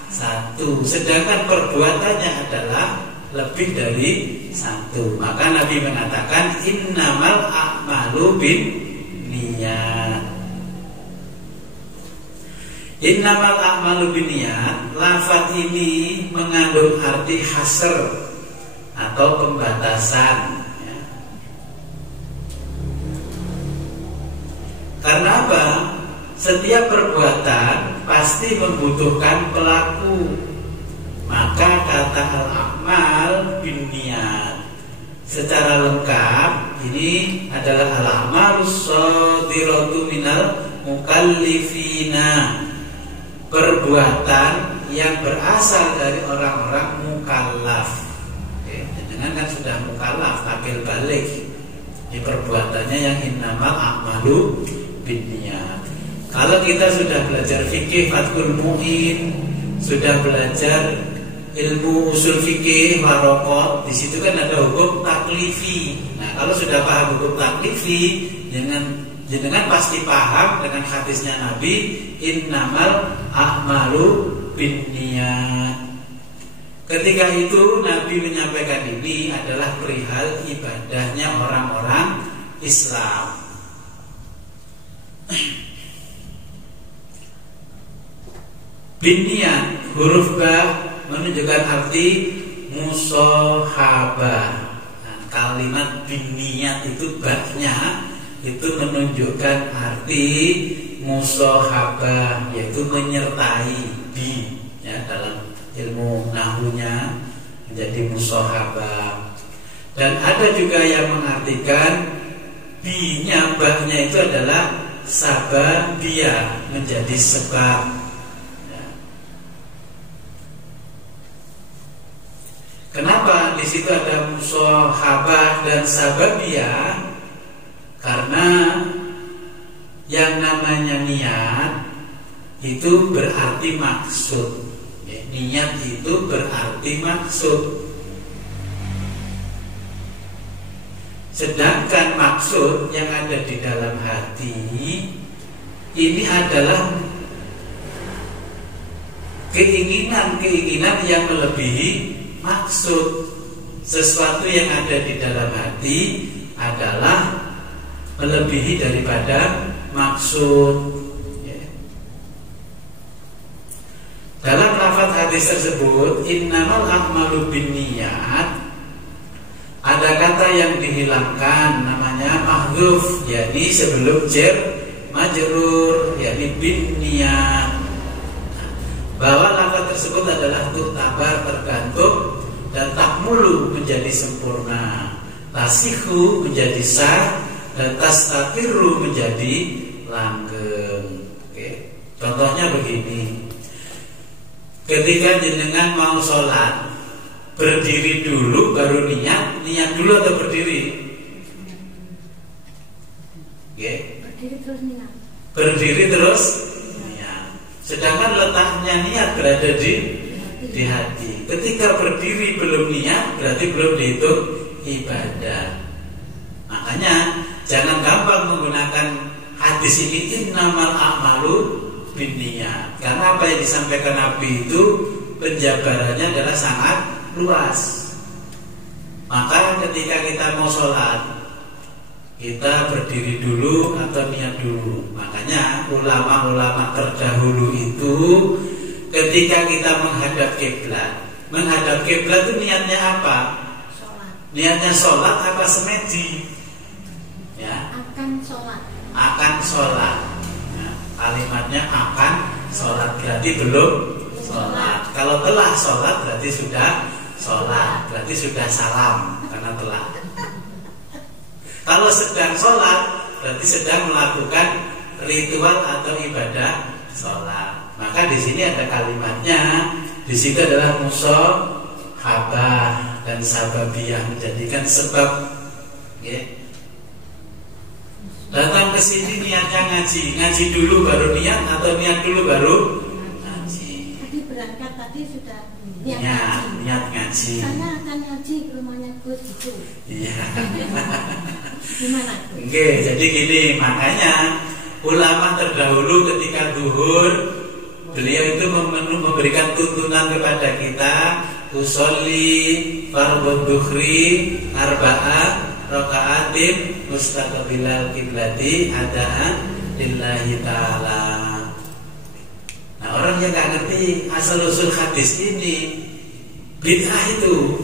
satu, sedangkan perbuatannya adalah lebih dari satu. Maka Nabi mengatakan innamal a'malu binniyat. Innamal a'malu binniyat, lafaz ini mengandung arti hasr atau pembatasan. Karena apa? Setiap perbuatan pasti membutuhkan pelaku. Maka kata al-a'mal binniyat secara lengkap ini adalah al-a'malus shadiratu minal mukallifina, perbuatan yang berasal dari orang-orang mukallaf. Dengan kan sudah mukallaf, akil balik. Ini perbuatannya yang innamal a'malu binniyat. Kalau kita sudah belajar fikih Fathul Mu'in, sudah belajar ilmu usul fikih Waraqat, di situ kan ada hukum taklifi. Nah, kalau sudah paham hukum taklifi, jenengan pasti paham dengan hadisnya Nabi innamal a'malu binniyat. Ketika itu Nabi menyampaikan ini adalah perihal ibadahnya orang-orang Islam. Binniyat, huruf ba menunjukkan arti musahabah. Nah, kalimat binniyat itu ba-nya itu menunjukkan arti musahabah, yaitu menyertai bi, ya, dalam ilmu nahwunya menjadi musahabah. Dan ada juga yang mengartikan bi-nya, ba-nya itu adalah sababiyah, menjadi sebab. Kenapa di situ ada musahabah dan sababiyah? Karena yang namanya niat itu berarti maksud. Niat itu berarti maksud. Sedangkan maksud yang ada di dalam hati ini adalah keinginan-keinginan yang melebihi maksud. Sesuatu yang ada di dalam hati adalah melebihi daripada maksud. Dalam lafaz hadis tersebut innamal a'malu binniyat, ada kata yang dihilangkan namanya mahdzuf, yakni sebelum jar majrur, yakni binniyat. Bahwa lafaz tersebut adalah tu'tabar, tergantung, dan takmulu menjadi sempurna, tasihu menjadi sah, dan tastaqiru menjadi langgeng. Contohnya begini. Ketika jenengan mau sholat, berdiri dulu baru niat dulu atau berdiri? Berdiri terus niat. Berdiri terus niat. Sedangkan letaknya niat berada di hati. Ketika berdiri belum niat, berarti belum dihitung ibadah. Makanya jangan gampang menggunakan hadis ini innamal a'malu binniyat. Karena apa yang disampaikan Nabi itu penjabarannya adalah sangat luas. Maka ketika kita mau sholat, kita berdiri dulu atau niat dulu. Makanya ulama-ulama terdahulu itu ketika kita menghadap kiblat itu niatnya apa? Sholat. Niatnya sholat apa semedi? Ya. Akan sholat. Kalimatnya akan sholat, berarti belum sholat. Kalau telah sholat berarti sudah sholat, berarti sudah salam karena telah. Kalau sedang sholat berarti sedang melakukan ritual atau ibadah sholat. Maka di sini ada kalimatnya. Di situ adalah mushohabah dan sababiyah, menjadikan sebab. Datang ke sini niatnya ngaji dulu baru niat atau niat dulu baru ngaji. Tadi berangkat tadi sudah niat ngaji. Saya akan ngaji ke rumahnya Gus gitu. Iya. Gimana? Oke, jadi gini, makanya ulama terdahulu ketika zuhur beliau itu memberikan tuntunan kepada kita, usolli fardhu dhuhri arba'ah raka'atin mustaqbilal qiblati adaan lillahi ta'ala. Nah, orang yang nggak ngerti asal usul hadis ini, bid'ah itu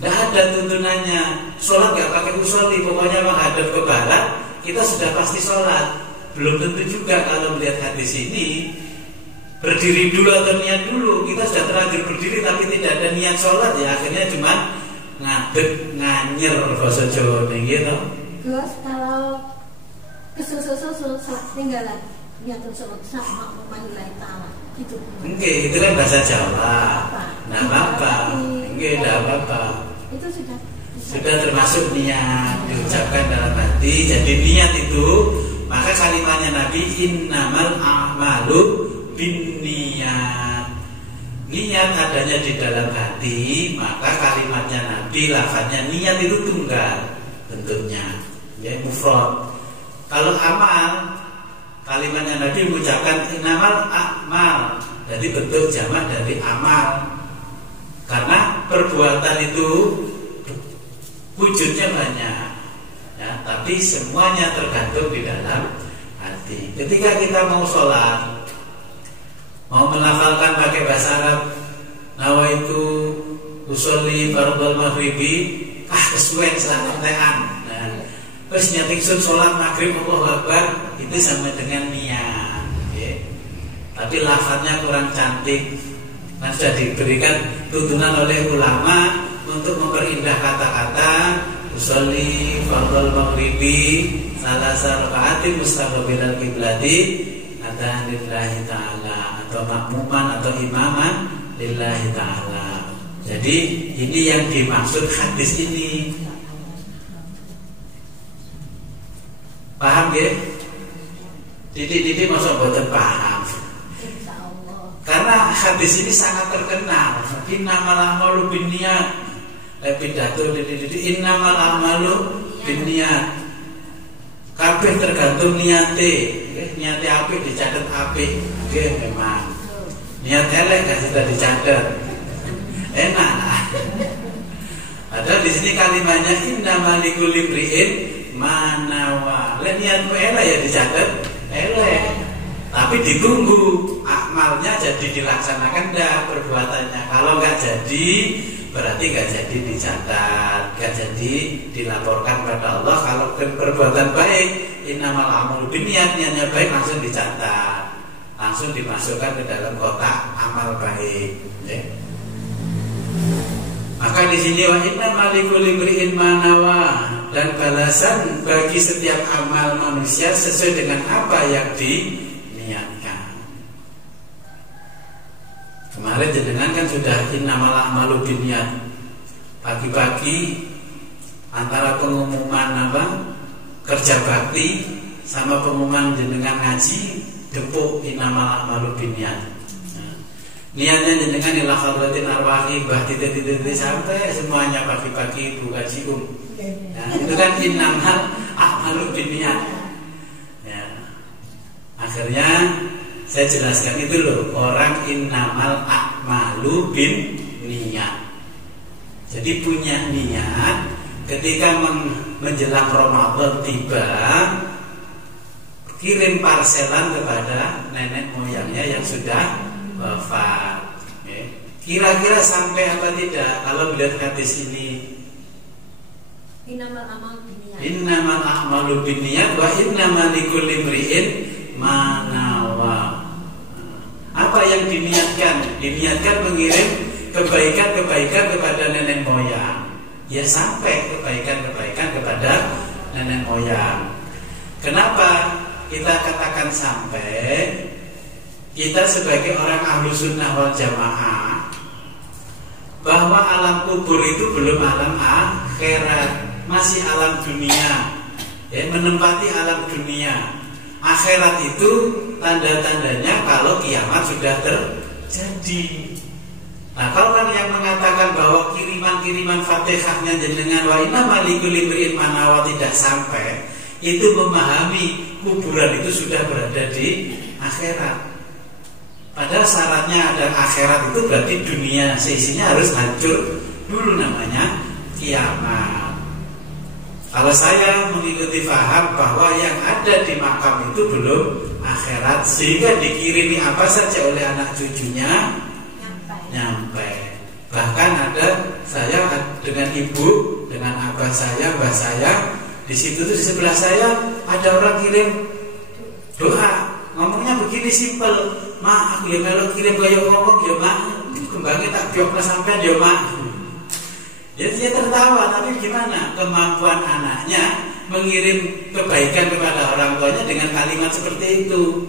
nggak ada tuntunannya. Sholat nggak pakai usolli, pokoknya menghadap ke barat kita sudah pasti sholat. Belum tentu juga kalau melihat hadis ini. Berdiri dulu atau niat dulu, kita sudah terlanjur berdiri tapi tidak ada niat sholat, ya akhirnya cuma ngadeg nganyer bahasa Jawa gitu. Gus, kalau kesusu tinggalan niat sholat sama memanggil ta'ala gitu. Oke, itu kan bahasa Jawa. Nah, apa? Oke, tidak apa-apa. Itu sudah termasuk niat diucapkan dalam hati. Jadi niat itu, maka kalimatnya Nabi innamal a'malu binniyat. Niat adanya di dalam hati, maka kalimatnya Nabi, lafadznya niat itu tunggal bentuknya, ya mufrad. Kalau amal, kalimatnya Nabi mengucapkan innamal a'mal, jadi bentuk jamak dari amal. Karena perbuatan itu wujudnya banyak, ya, tapi semuanya tergantung di dalam hati. Ketika kita mau sholat, mau melafalkan pakai bahasa Arab, nawaitu usolli fardhal maghribi, kesuwen selatan. Nah, terus nyatik sholat maghrib Allahu Akbar, itu sama dengan niat. Ya. Tapi lafadznya kurang cantik. Nah, sudah diberikan tuntunan oleh ulama untuk memperindah kata-kata usolli fardhal maghribi salasa raka'atin mustaqbilal qiblati adaan lillahi ta'ala, atau makmuman atau imaman lillahi ta'ala. Jadi ini yang dimaksud hadis ini. Paham ya? Titik-titik masuk boten paham. Karena hadis ini sangat terkenal. Innamal a'malu binniyat. Pidato titik-titik innamal a'malu binniyat. Kabeh tergantung niate. Niate apik dicatat apik. Nggih memang. Niat elek gak sudah dicatat. Enak. Padahal di sini kalimatnya innamal likulli imri'in ma nawa. Lah niatmu elek ya dicatat elek. Tapi ditunggu amalnya jadi dilaksanakan enggak perbuatannya. Kalau enggak jadi berarti enggak jadi dicatat, enggak jadi dilaporkan pada Allah. Kalau perbuatan baik, innamal a'malu binniyat, niatnya baik langsung dicatat, langsung dimasukkan ke dalam kotak amal baik. Ya. Maka di sini wa innamal likulli imri'in ma nawa, dan balasan bagi setiap amal manusia sesuai dengan apa yang diniatkan. Kemarin jenengan kan sudah innamal a'malu binniyat. Pagi-pagi antara pengumuman kerja bakti sama pengumuman jenengan ngaji depuk innamal a'malu binniyat. Niatnya jenengan ila hadratin arwahi bah titik-titik sampai semuanya pagi-pagi buka cium. Nah, itu kan innamal a'malu binniyat. Ya. Akhirnya saya jelaskan itu loh, orang innamal a'malu binniyat. Jadi punya niat ketika menjelang Ramadan tiba, kirim parselan kepada nenek moyangnya yang sudah wafat. Kira-kira sampai apa tidak kalau melihat hadis ini? Innamal a'malu binniyat. Innamal a'malu binniyat wa innamal likulli imri'in ma nawa. Apa yang diniatkan? Diniatkan mengirim kebaikan-kebaikan kepada nenek moyang. Ya sampai kebaikan-kebaikan kepada nenek moyang. Kenapa? kita katakan sampai kita sebagai orang ahlu sunnah wal jamaah bahwa alam kubur itu belum alam akhirat, masih alam dunia, ya, menempati alam dunia. Akhirat itu tanda-tandanya kalau kiamat sudah terjadi. Nah, kalau kan yang mengatakan bahwa kiriman-kiriman Fatihahnya jenengan wa inna malikul imri'in manawa tidak sampai, itu memahami kuburan itu sudah berada di akhirat. Padahal syaratnya ada akhirat itu berarti dunia seisinya harus hancur dulu, namanya kiamat. Kalau saya mengikuti faham bahwa yang ada di makam itu belum akhirat, sehingga dikirimi apa saja oleh anak cucunya nyampe. Bahkan ada saya dengan ibu, dengan abah saya, mbah saya, di situ tuh di sebelah saya ada orang kirim doa. Ngomongnya begini simpel, "Mak, aku ya kalau kirim kaya ngomong ya mak, kembangnya tak biokna sampean ya mak." Ya dia tertawa, tapi gimana kemampuan anaknya mengirim kebaikan kepada orang tuanya dengan kalimat seperti itu.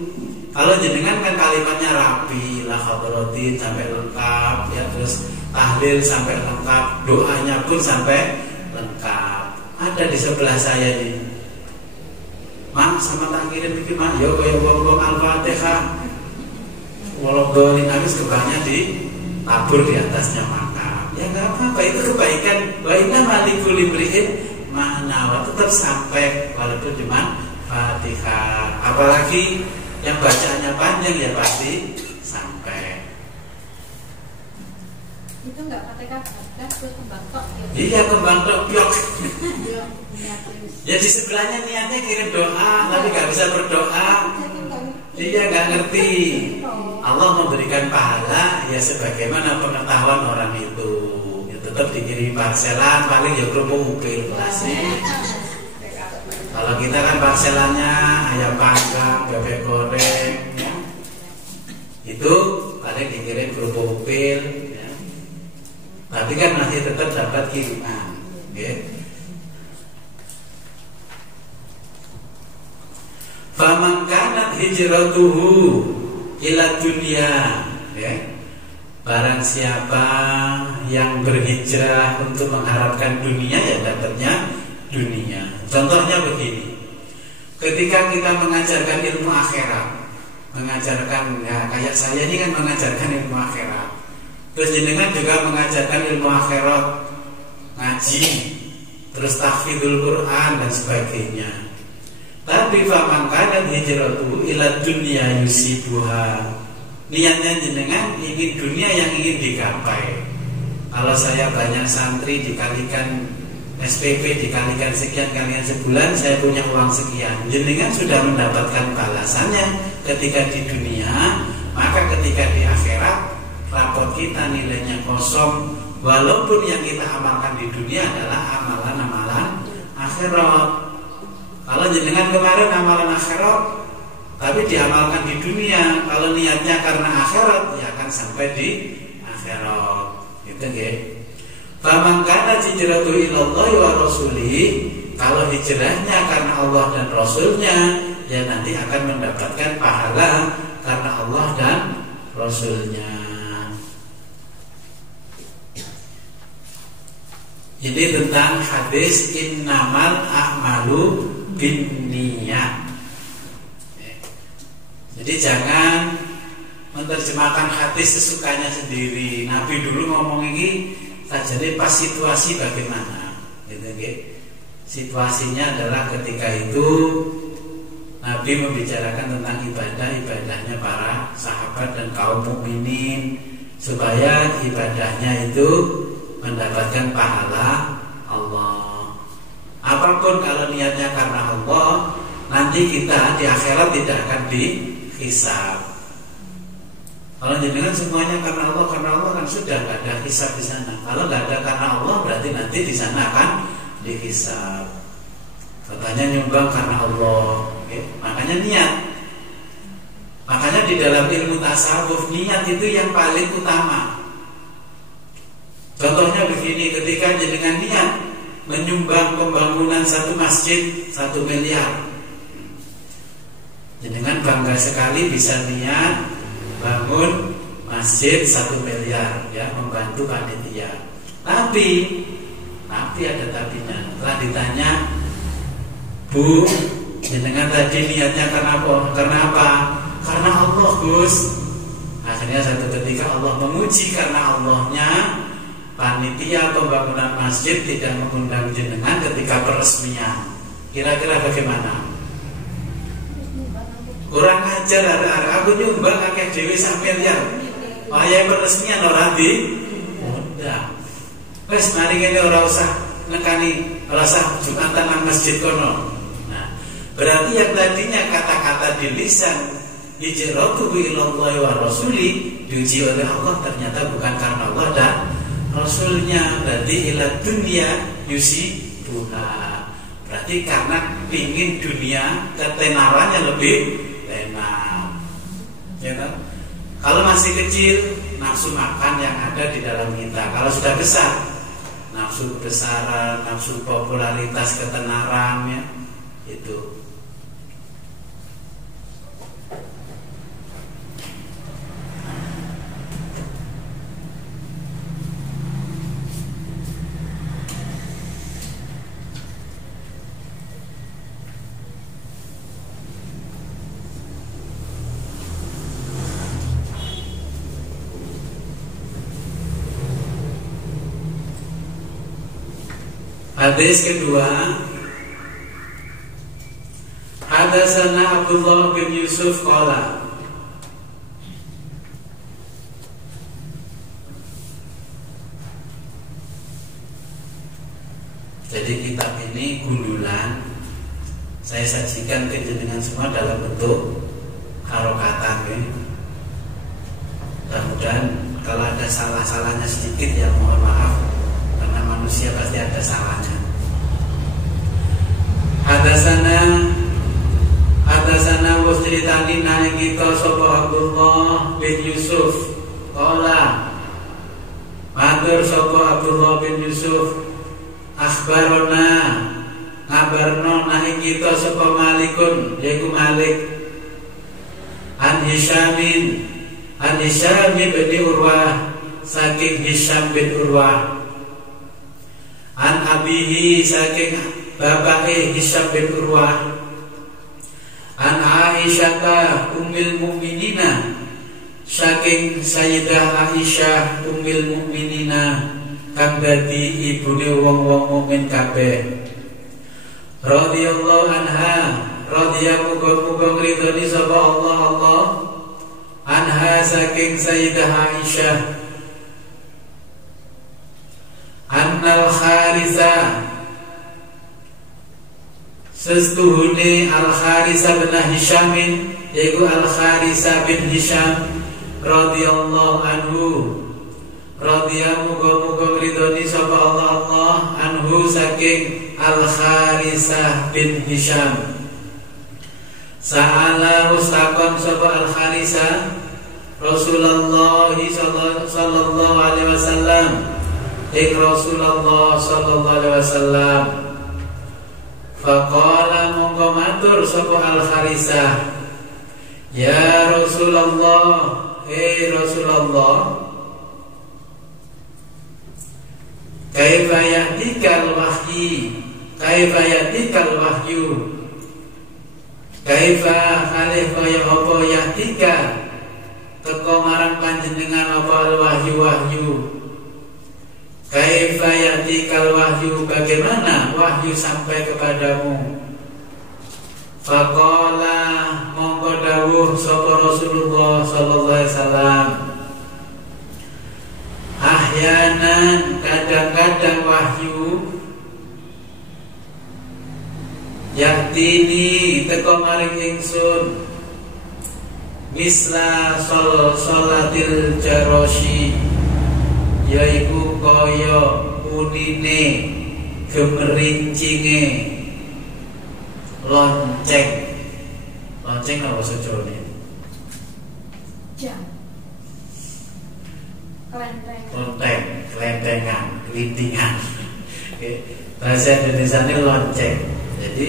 Kalau jenengan kan kalimatnya rapi, la khadratin sampai lengkap, ya, terus tahlil sampai lengkap, doanya pun sampai lengkap. Ada di sebelah saya ini. Mak, sama tak kirim bikin mak, yo kayak wong Al-Fatihah. Walau dolin habis kebahnya ditabur di atasnya makam. Ya nggak apa-apa, itu kebaikan. Wa inna malikul imri'in ma'nawa, tetap sampai walaupun cuma Fatihah. Apalagi yang bacaannya panjang ya pasti sampai. Itu nggak Fatihah, terus kembang tok. Iya, kembang tok piok. Ya di sebelahnya niatnya kirim doa, tapi nggak bisa berdoa. Dia nggak ngerti. Allah memberikan pahala ya sebagaimana pengetahuan orang itu. Ya, tetap dikirim parselan, paling ya kerupuk upil plastik. Kalau kita kan parselannya ayam panggang, bebek goreng, ya, itu paling dikirim kerupuk upil. Ya. Tapi kan masih tetap dapat kiriman. Ya. Faman kanat hijratuhu ila dunya, ya. Barang siapa yang berhijrah untuk mengharapkan dunia, ya dapatnya dunia. Contohnya begini, ketika kita mengajarkan ilmu akhirat, mengajarkan, ya kayak saya ini kan mengajarkan ilmu akhirat, terus jenengan juga mengajarkan ilmu akhirat, ngaji, terus tahfidzul Quran dan sebagainya. Tapi faman kana hijratuhu ila dunya yusibuha, niatnya jenengan ingin dunia yang ingin digapai. Kalau saya banyak santri dikalikan SPP dikalikan sekian kalian sebulan, saya punya uang sekian. Jenengan sudah mendapatkan balasannya ketika di dunia, maka ketika di akhirat rapot kita nilainya kosong, walaupun yang kita amalkan di dunia adalah amalan-amalan akhirat. Kalau jenengan kemarin amalan akhirat tapi diamalkan di dunia, kalau niatnya karena akhirat, ya akan sampai di akhirat. Gitu nggih. Faman kana hijratuhu ilallahi wa rasulih, kalau hijrahnya karena Allah dan Rasulnya, ya nanti akan mendapatkan pahala karena Allah dan Rasulnya. Ini tentang hadis innamal a'malu binniyat. Jadi jangan menerjemahkan hadis sesukanya sendiri. Nabi dulu ngomong ini sajane pas situasi bagaimana, gitu nggih. Situasinya adalah ketika itu Nabi membicarakan tentang ibadah-ibadahnya para sahabat dan kaum mukminin supaya ibadahnya itu mendapatkan pahala Allah. Apapun kalau niatnya karena Allah, nanti kita di akhirat tidak akan dihisab. Kalau jenengan semuanya karena Allah kan sudah nggak ada hisab di sana. Kalau nggak ada karena Allah, berarti nanti di sana akan dihisab. Katanya nyumbang karena Allah, okay? Makanya niat. Makanya di dalam ilmu tasawuf niat itu yang paling utama. Contohnya begini, ketika jenengan niat menyumbang pembangunan satu masjid 1 miliar, Jenengan bangga sekali bisa niat bangun masjid 1 miliar ya, membantu panitia. Tapi ada tapinya. Setelah ditanya, Bu, jenengan tadi niatnya karena apa? Karena Allah, Gus. Akhirnya satu ketika Allah menguji karena Allahnya panitia pembangunan masjid tidak mengundang jenengan ketika peresmian. Kira-kira bagaimana? Kurang ajar, aku nyumbang akeh dhewe sak miliar. Wayahe peresmian ora diundang. Wes mari ngene ora usah nekani, ora usah Jumatan nang masjid kono. Nah, berarti yang tadinya kata-kata di lisan hijratu ilallahi wa rasuli diuji oleh Allah ternyata bukan karena Allah dan Rasulnya. Berarti ila dunia yusibuha. Berarti karena pingin dunia ketenarannya lebih tenar. Ya kan? Kalau masih kecil nafsu makan yang ada di dalam kita. Kalau sudah besar nafsu kebesaran, nafsu popularitas, ketenaran ya, itu. Hadis kedua, hadatsana Abdullah bin Yusuf qala. Jadi kitab ini gundulan saya sajikan ke jenengan semua dalam bentuk harokatan ya. Mudah-mudahan kalau ada salah-salahnya sedikit ya mohon maaf, karena manusia pasti ada salahnya. Hadasana wis critani nang kita sapa Abdullah bin Yusuf. Qala matur sapa Abdullah bin Yusuf, akhbarona ngabarno nang kita sapa Malikun, yaiku Malik an Hisham bin Urwah, saking Hisham bin Urwah, an abihi saking bapake Hisham bin Urwah, an Aisyah ummul mukminina saking Sayyidah Aisyah ummul mukminina kang dadi ibune wong-wong mukmin kabeh, radhiyallahu anha, radhiyallahu muga-muga ridhoni sapa Allah anha saking Sayyidah Aisyah, annal Kharisa sestuhune Al-Kharisa bin Hisham, yaitu Al-Kharisa bin Hisham radhiyallahu anhu, radhiyallahu muga-muga ridhoni sapa Allah anhu saking Al-Kharisa bin Hisham. Sa'ala ustakon sapa Al-Kharisa Rasulullah sallallahu alaihi wasallam, Rasulullah sallallahu alaihi wasallam. Faqala mongko matur sapa Al-Kharisa, ya Rasulullah, Rasulullah, kaifa yahdikal wahyu, kaifa khalif kaya apa yahdika teko marang panjenengan apa al-wahyu, kaifa yahdikal wahyu, bagaimana wahyu sampai kepadamu. Faqala mongko dawuh sapa Rasulullah sallallahu alaihi wasallam, ahyanan kadang-kadang wahyu yahtini teko maring ingsun misla sholatil jaroshi, yaiku kaya unine gemerincinge lonceng apa sejone? Jam. Kelentengan, kelintingan. Oke. Bahasa Indonesia ini lonceng. Jadi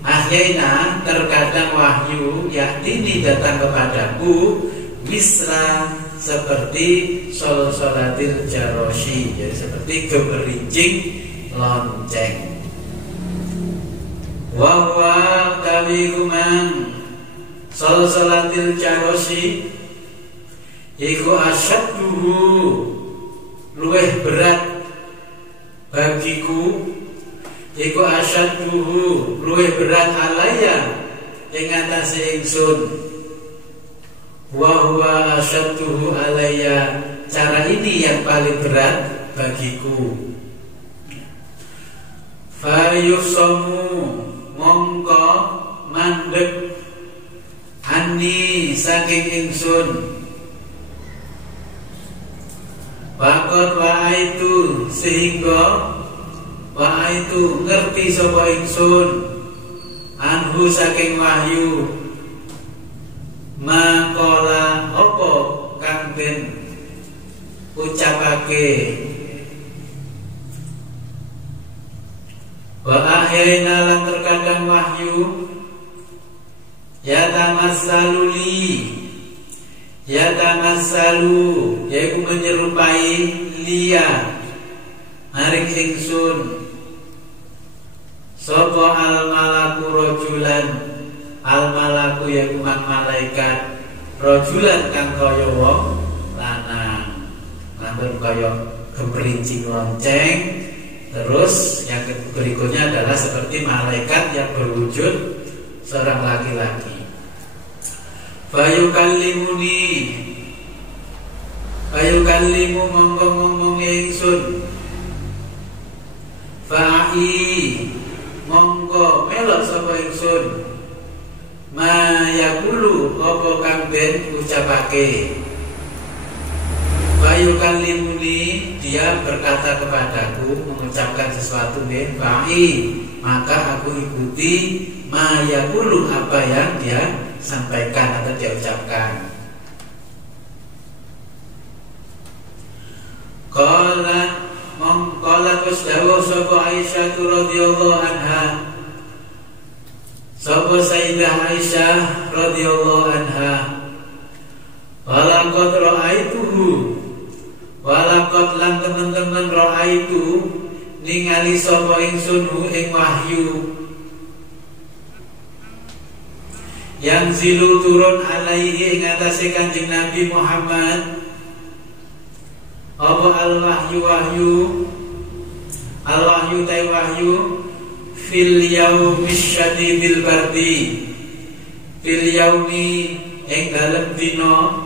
Ahyaina terkadang wahyu yaktini datang kepadaku misra seperti sol-solatil jaroshi, jadi seperti gemerincing lonceng. Wahwa tawi kumang sol-solatil jaroshi iku asyadduhu luweh berat bagiku, iku asyadduhu luweh berat alaya ing atase ingsun. Wa huwa asyadduhu alaya, cara ini yang paling berat bagiku. Fayusamu mongko mandek ani saking ingsun. Bakot wa'aitu sehingga wa'aitu ngerti sapa ingsun anhu saking wahyu makola opo kang den ucapake. Wa ahyana lan terkadang wahyu ya tamassaluli, ya tamassalu yaiku menyerupai liya maring ingsun sapa al malaku rajulan, al malaku yaiku malaikat, rajulan kang kaya wong lanang, namun kaya gemerincing lonceng. Terus yang berikutnya adalah seperti malaikat yang berwujud seorang laki-laki. Fayukallimuni, fayukallimu ngomong-ngomong ingsun. Fa'i mongko melok sapa ingsun. Ma yaqulu apa kang den ucapake. Fayukallimuni, dia berkata kepadaku, mengucapkan sesuatu nggih. Fa'i maka aku ikuti ma yaqulu, apa yang dia sampaikan atau dia ucapkan. Qala tusdawu sapa Aisyah radhiyallahu anha, sapa Sayyidah Aisyah radhiyallahu anha, walaqad ra'aituhu, walaqad lan teman-teman ra'aitu ningali sapa ingsun ing wahyu yang zilu turun alaihi ing atase Kanjeng Nabi Muhammad apa al-wahyu tay wahyu fil yaumis syadidil bardi, fil yaumi ing dalem dina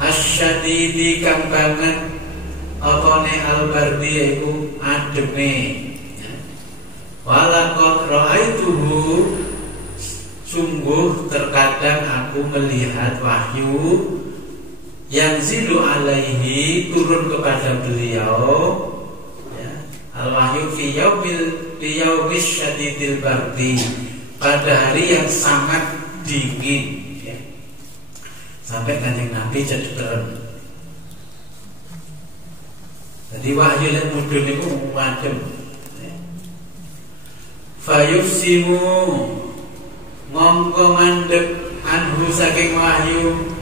asyadidi kang banget apane al-bardi iku ademe. Walaqad ra'aituhu, sungguh terkadang aku melihat wahyu yang zilu alaihi turun kepada beliau ya, al-wahyu fi yaumis syadidil bardi, pada hari yang sangat dingin ya. Sampai Kanjeng Nabi cederen. Jadi wahyu yang mudun itu macam ya. Fayufsimu mongko mandek anhu saking wahyu.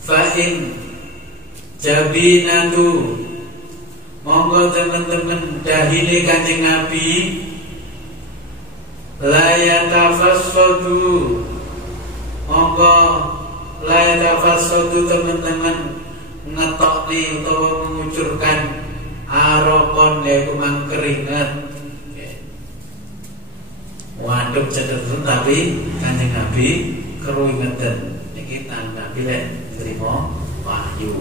Fa'in jabinatu mongko teman-teman dahile Kanjeng Nabi la yatafassadu, mongko la yatafassadu teman-teman ngetokni utawa mengucurkan aropon yaitu mangkeringat. Waduh cederun tapi Kanjeng Nabi keruingeten. Niki Nabi lek terima wahyu.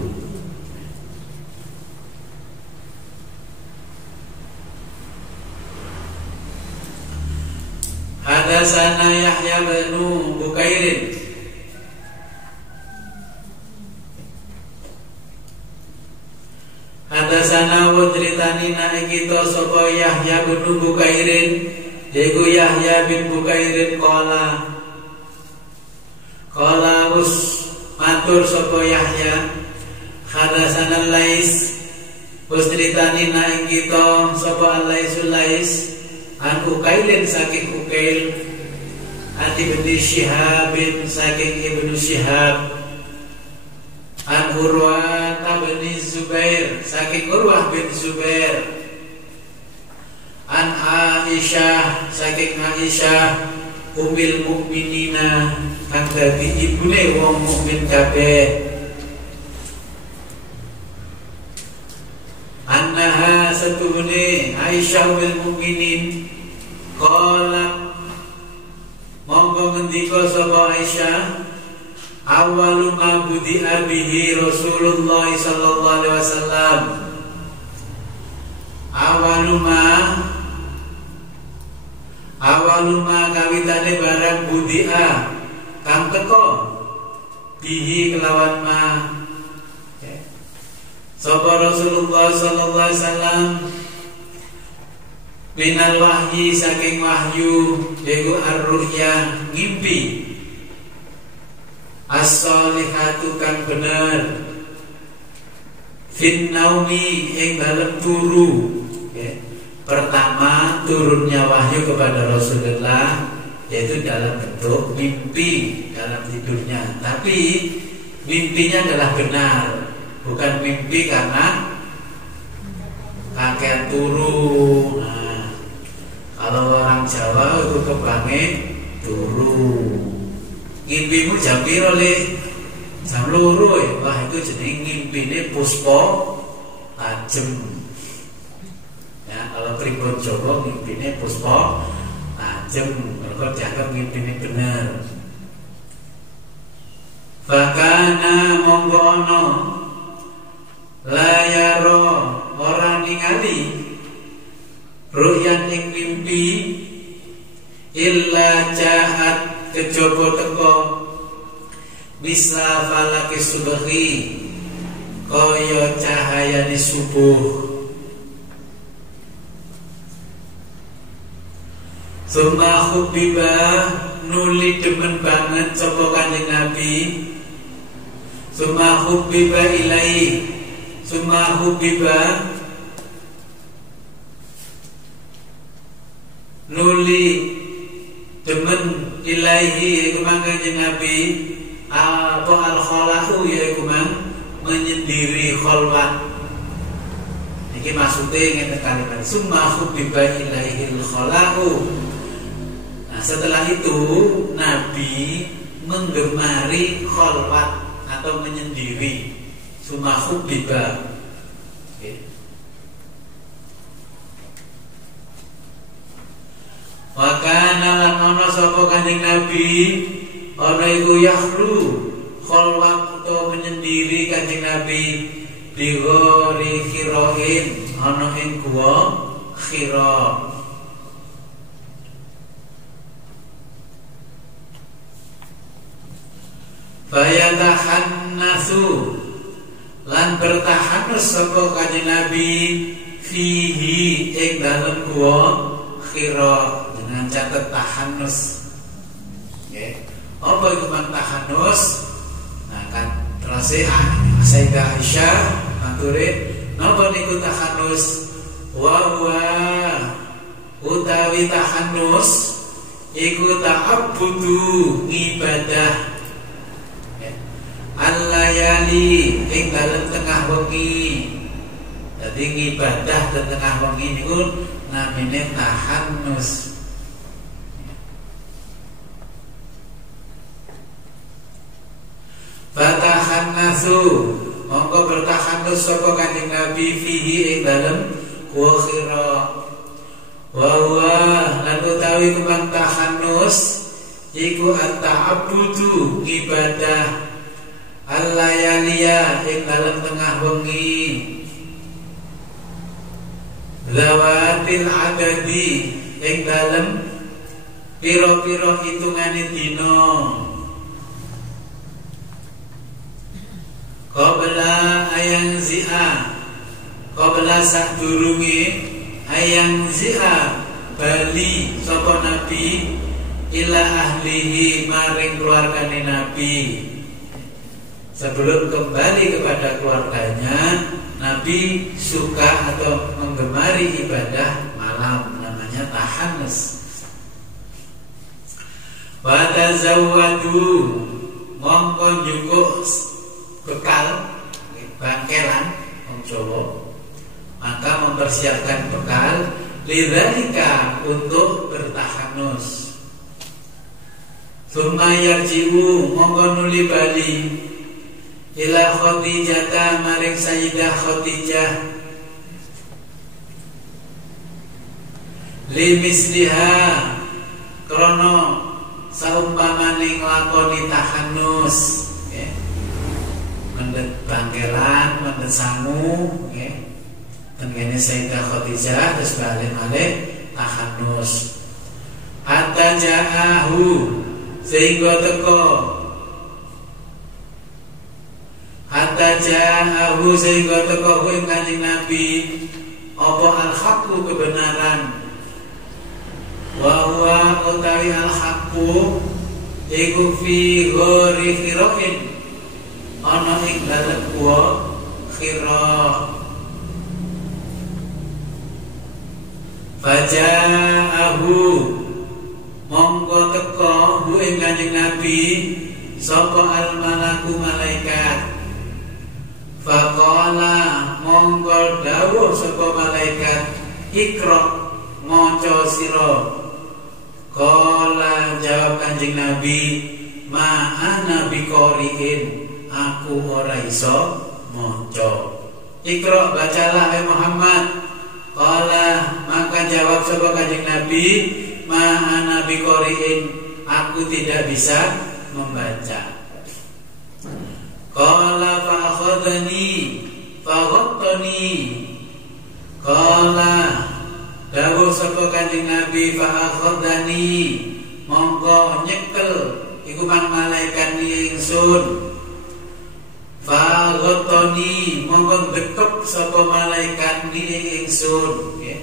Hadatsana Yahya bin Bukairin, hadatsana wa ceritani nek kita sapa Yahya bin Bukairin, yaiku Yahya bin Bukairin Qala us matur sapa Yahya, hadatsana Lais, wis critani nek kita sapa Lais An Ukailin saking Ukail, an Ibnu Syihabin saking Ibnu Syihab, an Urwah bin Zubair saking Urwah bin Zubair, an Aisyah saking Aisyah Ummul Mukminina kang dadi ibune wong mukmin kabeh, annaha satuhune Aisyah Ummul Mukminin qalat monggo ngendika sapa Aisyah, awwalu ma budi'a bihi Rasulullah sallallahu alaihi wasallam, awalu ma kawitane barang budi'a kang teko bihi kelawan ma sapa Rasulullah sallallahu alaihi wasallam minal wahyi saking wahyu yaiku ar-ru'ya ngimpi, as-solihatu kang bener, fin naumi ing dalem turu. Pertama turunnya wahyu kepada Rasulullah yaitu dalam bentuk mimpi dalam tidurnya, tapi mimpinya adalah benar, bukan mimpi karena kakek turu. Nah, kalau orang Jawa itu kebange turu. Ngimpimu jam piro Le? Jam 2 ya. Wah, itu jenenge ngimpine puspa tajem. Ya, kalau pribon Jawa ngimpine puspa tajem, mergo dianggap ngimpine bener. Fakana monggo ana layaro ora ningali ru'yan ing mimpi illa jahat kejaba teko misla falaki subhi kaya cahayane subuh. Summa hubbiba nuli demen banget sapa Kanjeng Nabi, summa hubbiba ilai, summa hubbiba nuli demen ilaihi iku mang Kanjeng Nabi apa al-khalahu yaiku mang menyendiri khalwat. Iki maksudnya ngene kalimat summa hubbiba ilaihi al-khalahu. Nah, setelah itu Nabi menggemari khalwat atau menyendiri. Summa hubbiba. Wa kana lan ana sapa Kanjeng Nabi ana iku yahlu khalwat atau menyendiri Kanjeng Nabi di ghori khiroin ana ing gua Khira. Fayatahannasu lan bertahanus sapa Kanjeng Nabi fihi ing dalem gua Khira dengan catat tahanus. Nggih. Apa iku man tahanus? Nah kan terus Sayyidah Aisyah mature napa niku tahanus? Wa utawi tahanus iku ta'abbudu ibadah al-layali ing dalem tengah wengi. Dadi ngibadah di tengah wengi niku namine tahannus. Fatahannasu mongko bertahannus sapa Kanjeng Nabi fihi ing dalem wa khira. Wa huwa lan utawi kemang tahannus iku at-ta'abbudu ibadah al-layaliya ing dalem tengah wengi zawatil adadi ing dalem pira-pira hitungane dina qabla ayang zi'a qabla sadurunge ayang zi'a bali sapa Nabi ila ahlihi maring keluargane Nabi. Sebelum kembali kepada keluarganya, Nabi suka atau menggemari ibadah malam, namanya namanya tahanus. Wa tazawwadu mongko njukuk bekal bangkelan wong Jawa, maka mempersiapkan bekal lidzalika untuk bertahanus. Tsumma yarji'u mongko nuli bali ila Khadijah maring Sayyidah Khadijah limisliha krono saumpamane nglakoni tahanus nggih, mendhet bangkelan mendhet sangu nggih tengene Sayyidah Khadijah terus balik-balik tahanus hatta ja'ahu sehingga teko ing Kanjeng Nabi apa al-haqqu kebenaran wa huwa utawi al-haqqu iku fi ghori khiroin ana ing dalem gua Khira. Faja'ahu mongko teko hu ing Kanjeng Nabi sapa al-malaku malaikat. Faqala mongko dawuh sapa malaikat Iqra maca sira. Qala jawab Kanjeng Nabi ma ana biqori'in aku ora iso maca. Iqra bacalah hai Muhammad. Qala maka jawab sapa Kanjeng Nabi ma ana biqori'in aku tidak bisa membaca. Qala fa akhadhani fa ghattani. Qala dawuh sapa Kanjeng Nabi fa akhadhani mongko nyekel iku mang malaikat ni ingsun. Fa ghattani mongko dekep sapa malaikat ni ingsun nggih.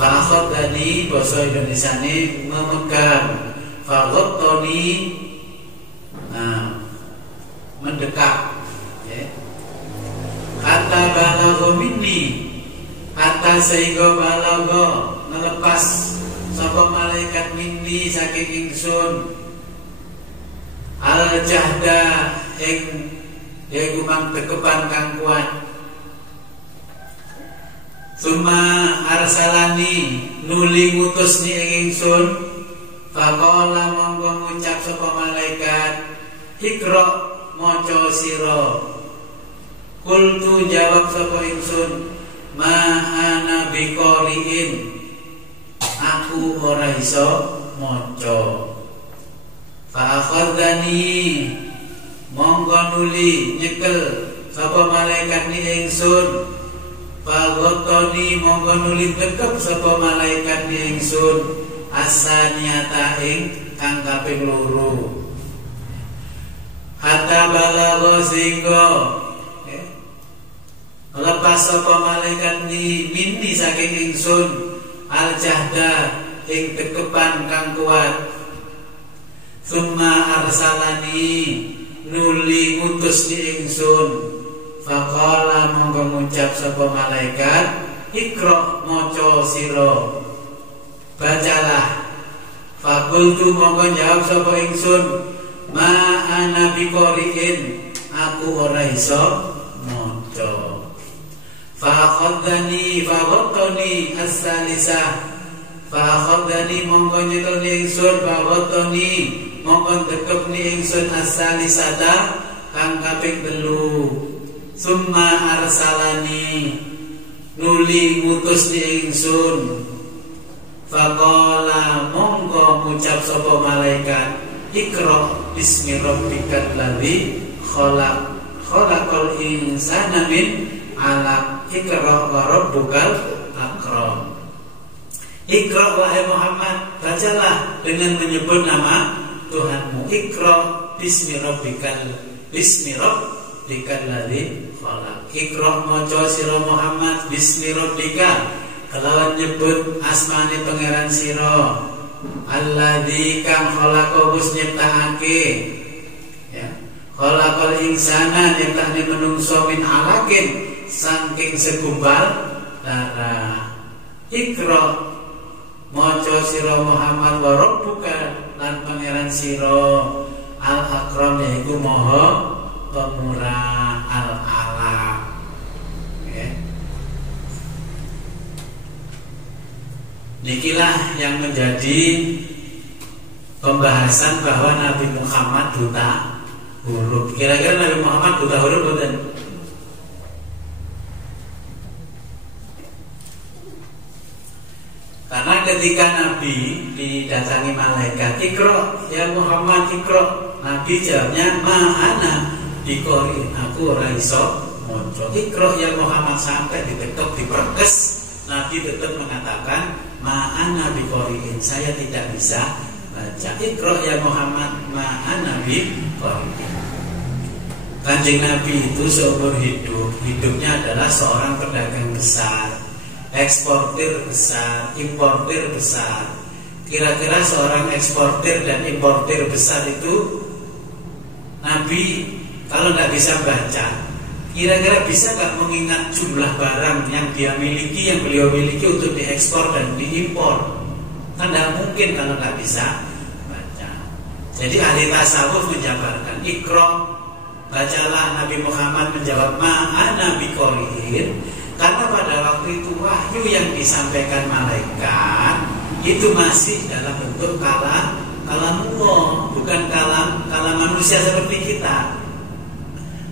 Fa akhadhani basa Indonesiane memegang. Fa ghattani mendekat ya. Hatta balagha minni hatta sehingga balagha ngelepas sapa malaikat minni saking ingsun al jahda ing yaiku mang dekepan kang kuat. Summa arsalani nuli ngutus ni ing ingsun. Faqala monggo ngucap sapa malaikat Iqra maca sira. Qultu jawab sapa ingsun ma ana biqori'in aku ora iso maca. Fa akhadhani monggo nuli nyekel sapa malaikat ni ingsun. Fa ghattani monggo nuli dekep sapa malaikat ni ingsun asaniyata ing kang kaping 2. Hatta balagha sehingga lepas sapa malaikat ni minni saking ingsun al jahda ing dekepan kang kuat. Summa arsalani nuli ngutus ni ingsun. Faqala monggo ngucap sapa malaikat Iqra maca sira. Bacalah. Faqultu monggo jawab sapa ingsun ma ana biqori'in aku ora iso maca. Fa akhadhani fa ghattani as-salisah. Fa akhadhani monggo nyekel ingsun fa ghattani monggo dekep ni ingsun as-salisata kang kaping 3. Summa arsalani nuli ngutus ni ingsun. Faqala monggo ngucap sapa malaikat Iqra bismi rabbikal ladzi khalaq khalaqal insana min 'alaq. Iqra wa rabbukal akram. Iqra wahai Muhammad, bacalah dengan menyebut nama Tuhanmu. Iqra bismi rabbikal ladzi khalaq. Iqra maca sira Muhammad bismi rabbika kelawan nyebut asmane pangeran sira alladzi kang khalaqa wis nyiptakake ya khalaqal insana nyiptakne menungso min alakin saking segumpal darah. Ikra maca sira Muhammad wa rabbuka lan pangeran sira al-akram yaiku maha pemurah al-alam. Nikilah yang menjadi pembahasan bahwa Nabi Muhammad buta huruf. Kira-kira Nabi Muhammad buta huruf bukan? Karena ketika Nabi didatangi malaikat, Ikra ya Muhammad Ikra, Nabi jawabnya ma'ana bikori, aku ora iso maca. Ikra ya Muhammad, sampai diketok diperkes, Nabi tetap mengatakan ma'ana bikoriin, saya tidak bisa baca. Ikra ya Muhammad ma'ana bikoriin. Kanjeng Nabi itu seumur hidupnya adalah seorang pedagang besar, eksportir besar, importir besar. Kira-kira seorang eksportir dan importir besar itu, Nabi kalau tidak bisa baca, kira-kira bisa nggak mengingat jumlah barang yang dia miliki, yang beliau miliki untuk diekspor dan diimpor? Kan tidak mungkin kalau nggak bisa baca. Jadi ahli tasawuf menjabarkan Ikra, bacalah. Nabi Muhammad menjawab ma'ana biqori'in, karena pada waktu itu wahyu yang disampaikan malaikat itu masih dalam bentuk kalamullah, bukan kalam manusia seperti kita.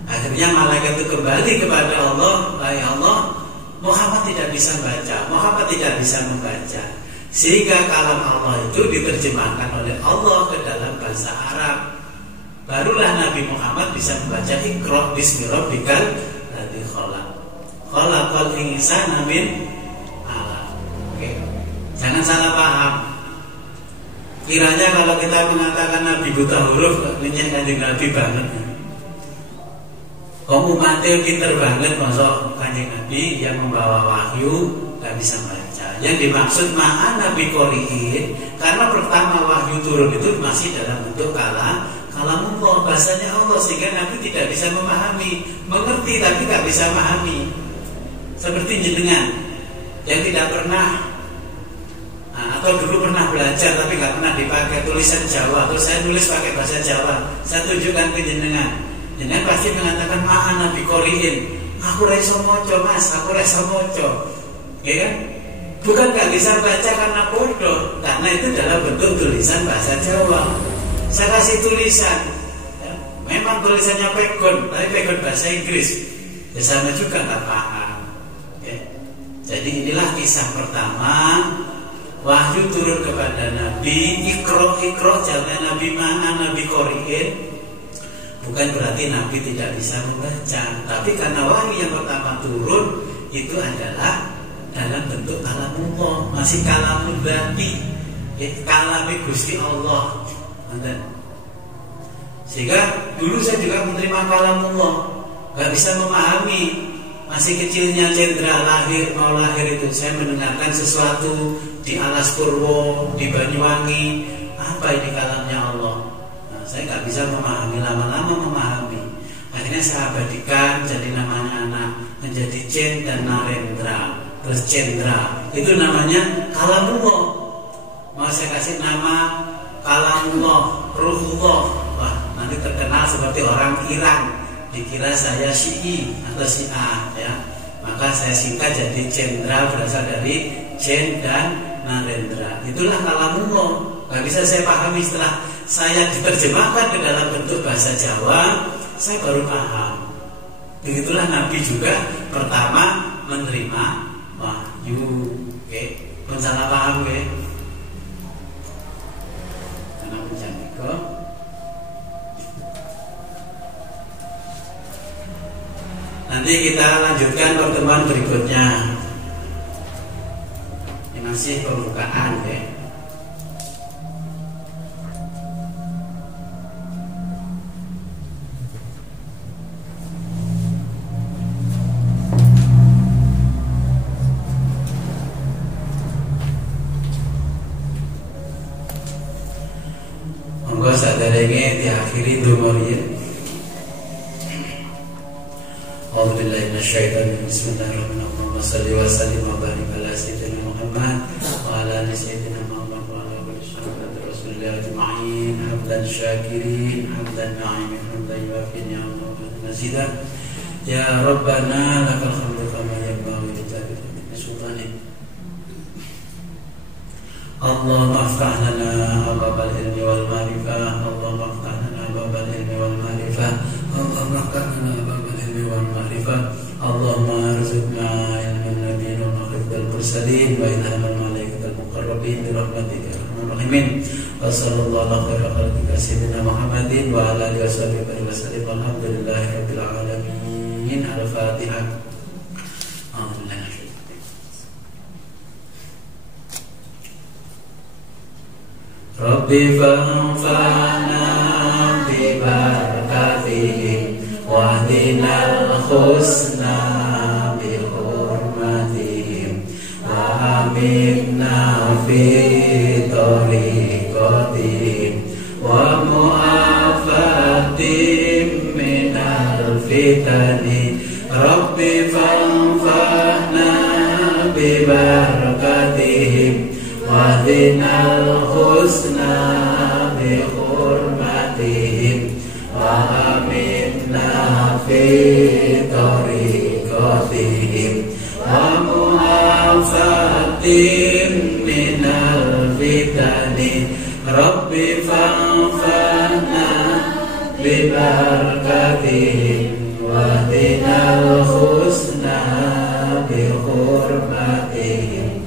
Akhirnya malaikat itu kembali kepada Allah, ya Allah, Muhammad tidak bisa baca, Muhammad tidak bisa membaca. Sehingga kalam Allah itu diterjemahkan oleh Allah ke dalam bahasa Arab. Barulah Nabi Muhammad bisa membaca Iqra bismi rabbikal ladzi khalaq. Khalaqal insana min 'alaq. Oke. Jangan salah paham. Kiranya kalau kita mengatakan Nabi buta huruf, minyak Kanjeng Nabi banget. Kamu umatnya pinter banget, masuk Kanjeng Nabi yang membawa wahyu gak bisa baca. Yang dimaksud ma'ana biqori'in, karena pertama wahyu turun itu masih dalam bentuk kalamullah, bahasanya Allah, sehingga Nabi tidak bisa memahami, mengerti tapi gak bisa memahami. Seperti jenengan yang tidak pernah atau dulu pernah belajar tapi gak pernah dipakai tulisan Jawa, terus saya nulis pakai bahasa Jawa, saya tunjukkan ke jenengan pasti mengatakan ma'ana biqori'in, aku ra iso maca Mas, aku ra iso maca. Ya kan? Bukan gak bisa baca karena bodoh, karena itu dalam bentuk tulisan bahasa Jawa. Saya kasih tulisan, ya, memang tulisannya pegon, tapi pegon bahasa Inggris, ya sama juga gak paham. Ya. Jadi inilah kisah pertama, wahyu turun kepada Nabi. Ikra jawaban Nabi ma'ana biqori'in. Bukan berarti Nabi tidak bisa membaca, tapi karena wahyu yang pertama turun itu adalah dalam bentuk kalamullah, masih kalamul dzati, kalami Gusti Allah. Sehingga dulu saya juga menerima kalamullah, gak bisa memahami. Masih kecilnya Cendra mau lahir itu, saya mendengarkan sesuatu di Alas Purwo, di Banyuwangi, apa ini kalamnya Allah. Saya nggak bisa memahami, lama-lama memahami. Akhirnya saya abadikan, jadi namanya anak menjadi Cen dan Narendra, terus Cendra. Itu namanya kalamullah. Mau saya kasih nama kalamullah, ruhullah. Wah, nanti terkenal seperti orang Iran. Dikira saya Syi'i atau Syiah, ya. Maka saya singkat jadi Cendra, berasal dari Cen dan Narendra. Itulah kalamullah. Gak bisa saya pahami, setelah saya diterjemahkan ke dalam bentuk bahasa Jawa, saya baru paham. Begitulah Nabi juga pertama menerima wahyu. Oke, salah paham ya. Karena menjadi nanti kita lanjutkan pertemuan berikutnya. Ini masih pembukaan ya. Sadarenge diakhiri donga ya. A'udzu billahi minasyaitonir rajim. Bismillahirrahmanirrahim. Shalli wa sallim wa barik ala sayyidina Muhammad wa ala ali sayyidina Muhammad wa ala ali sahabati Rasulillah ajma'in. Hamdan syakirin, hamdan na'imin, hamdan yuafi ni'amahu wa mazidah. Ya Rabbana lakal hamdu kama yanbaghi li jalali sultanik. Allahumma aftah lana abwabal ilmi wal ma'rifah. Allahumma aftah lana abwabal ilmi wal ma'rifah. Allahumma aftah lana abwabal ilmi wal ma'rifah. Allahumma arzuqna ilman nabiyyin wa khifdal mursalin wa ilhamal malaikatil muqarrabin bi rahmatika ya arhamar rahimin. Wa sallallahu ala khairi khalqika sayyidina Muhammadin wa ala alihi washabihi wa sallam. Alhamdulillahi rabbil alamin. Al-Fatihah. Rabbi fanfa'na bi barakatihim wa dinal husna bi hurmatihim wa aminna fi tariqatihim wa mu'afatim minal fitani. Rabbi fanfa'na bi barakatihim wa dinal husna bi hurmatihim wa aminna fi tariqatihim wa mu'afatim minal fitani. Rabbi fanfa'na bi barakatihim wa dinal husna bi hurmatihim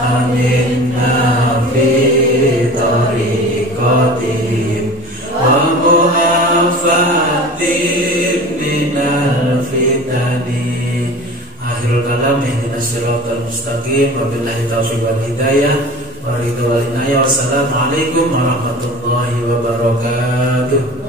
aminna fi tariqatihim wa mu'afatim minal fitani. Akhirul kalam, ihdinas siratal mustaqim, wabillahi taufiq wal hidayah, wa ridha wal inayah. Wassalamualaikum warahmatullahi wabarakatuh.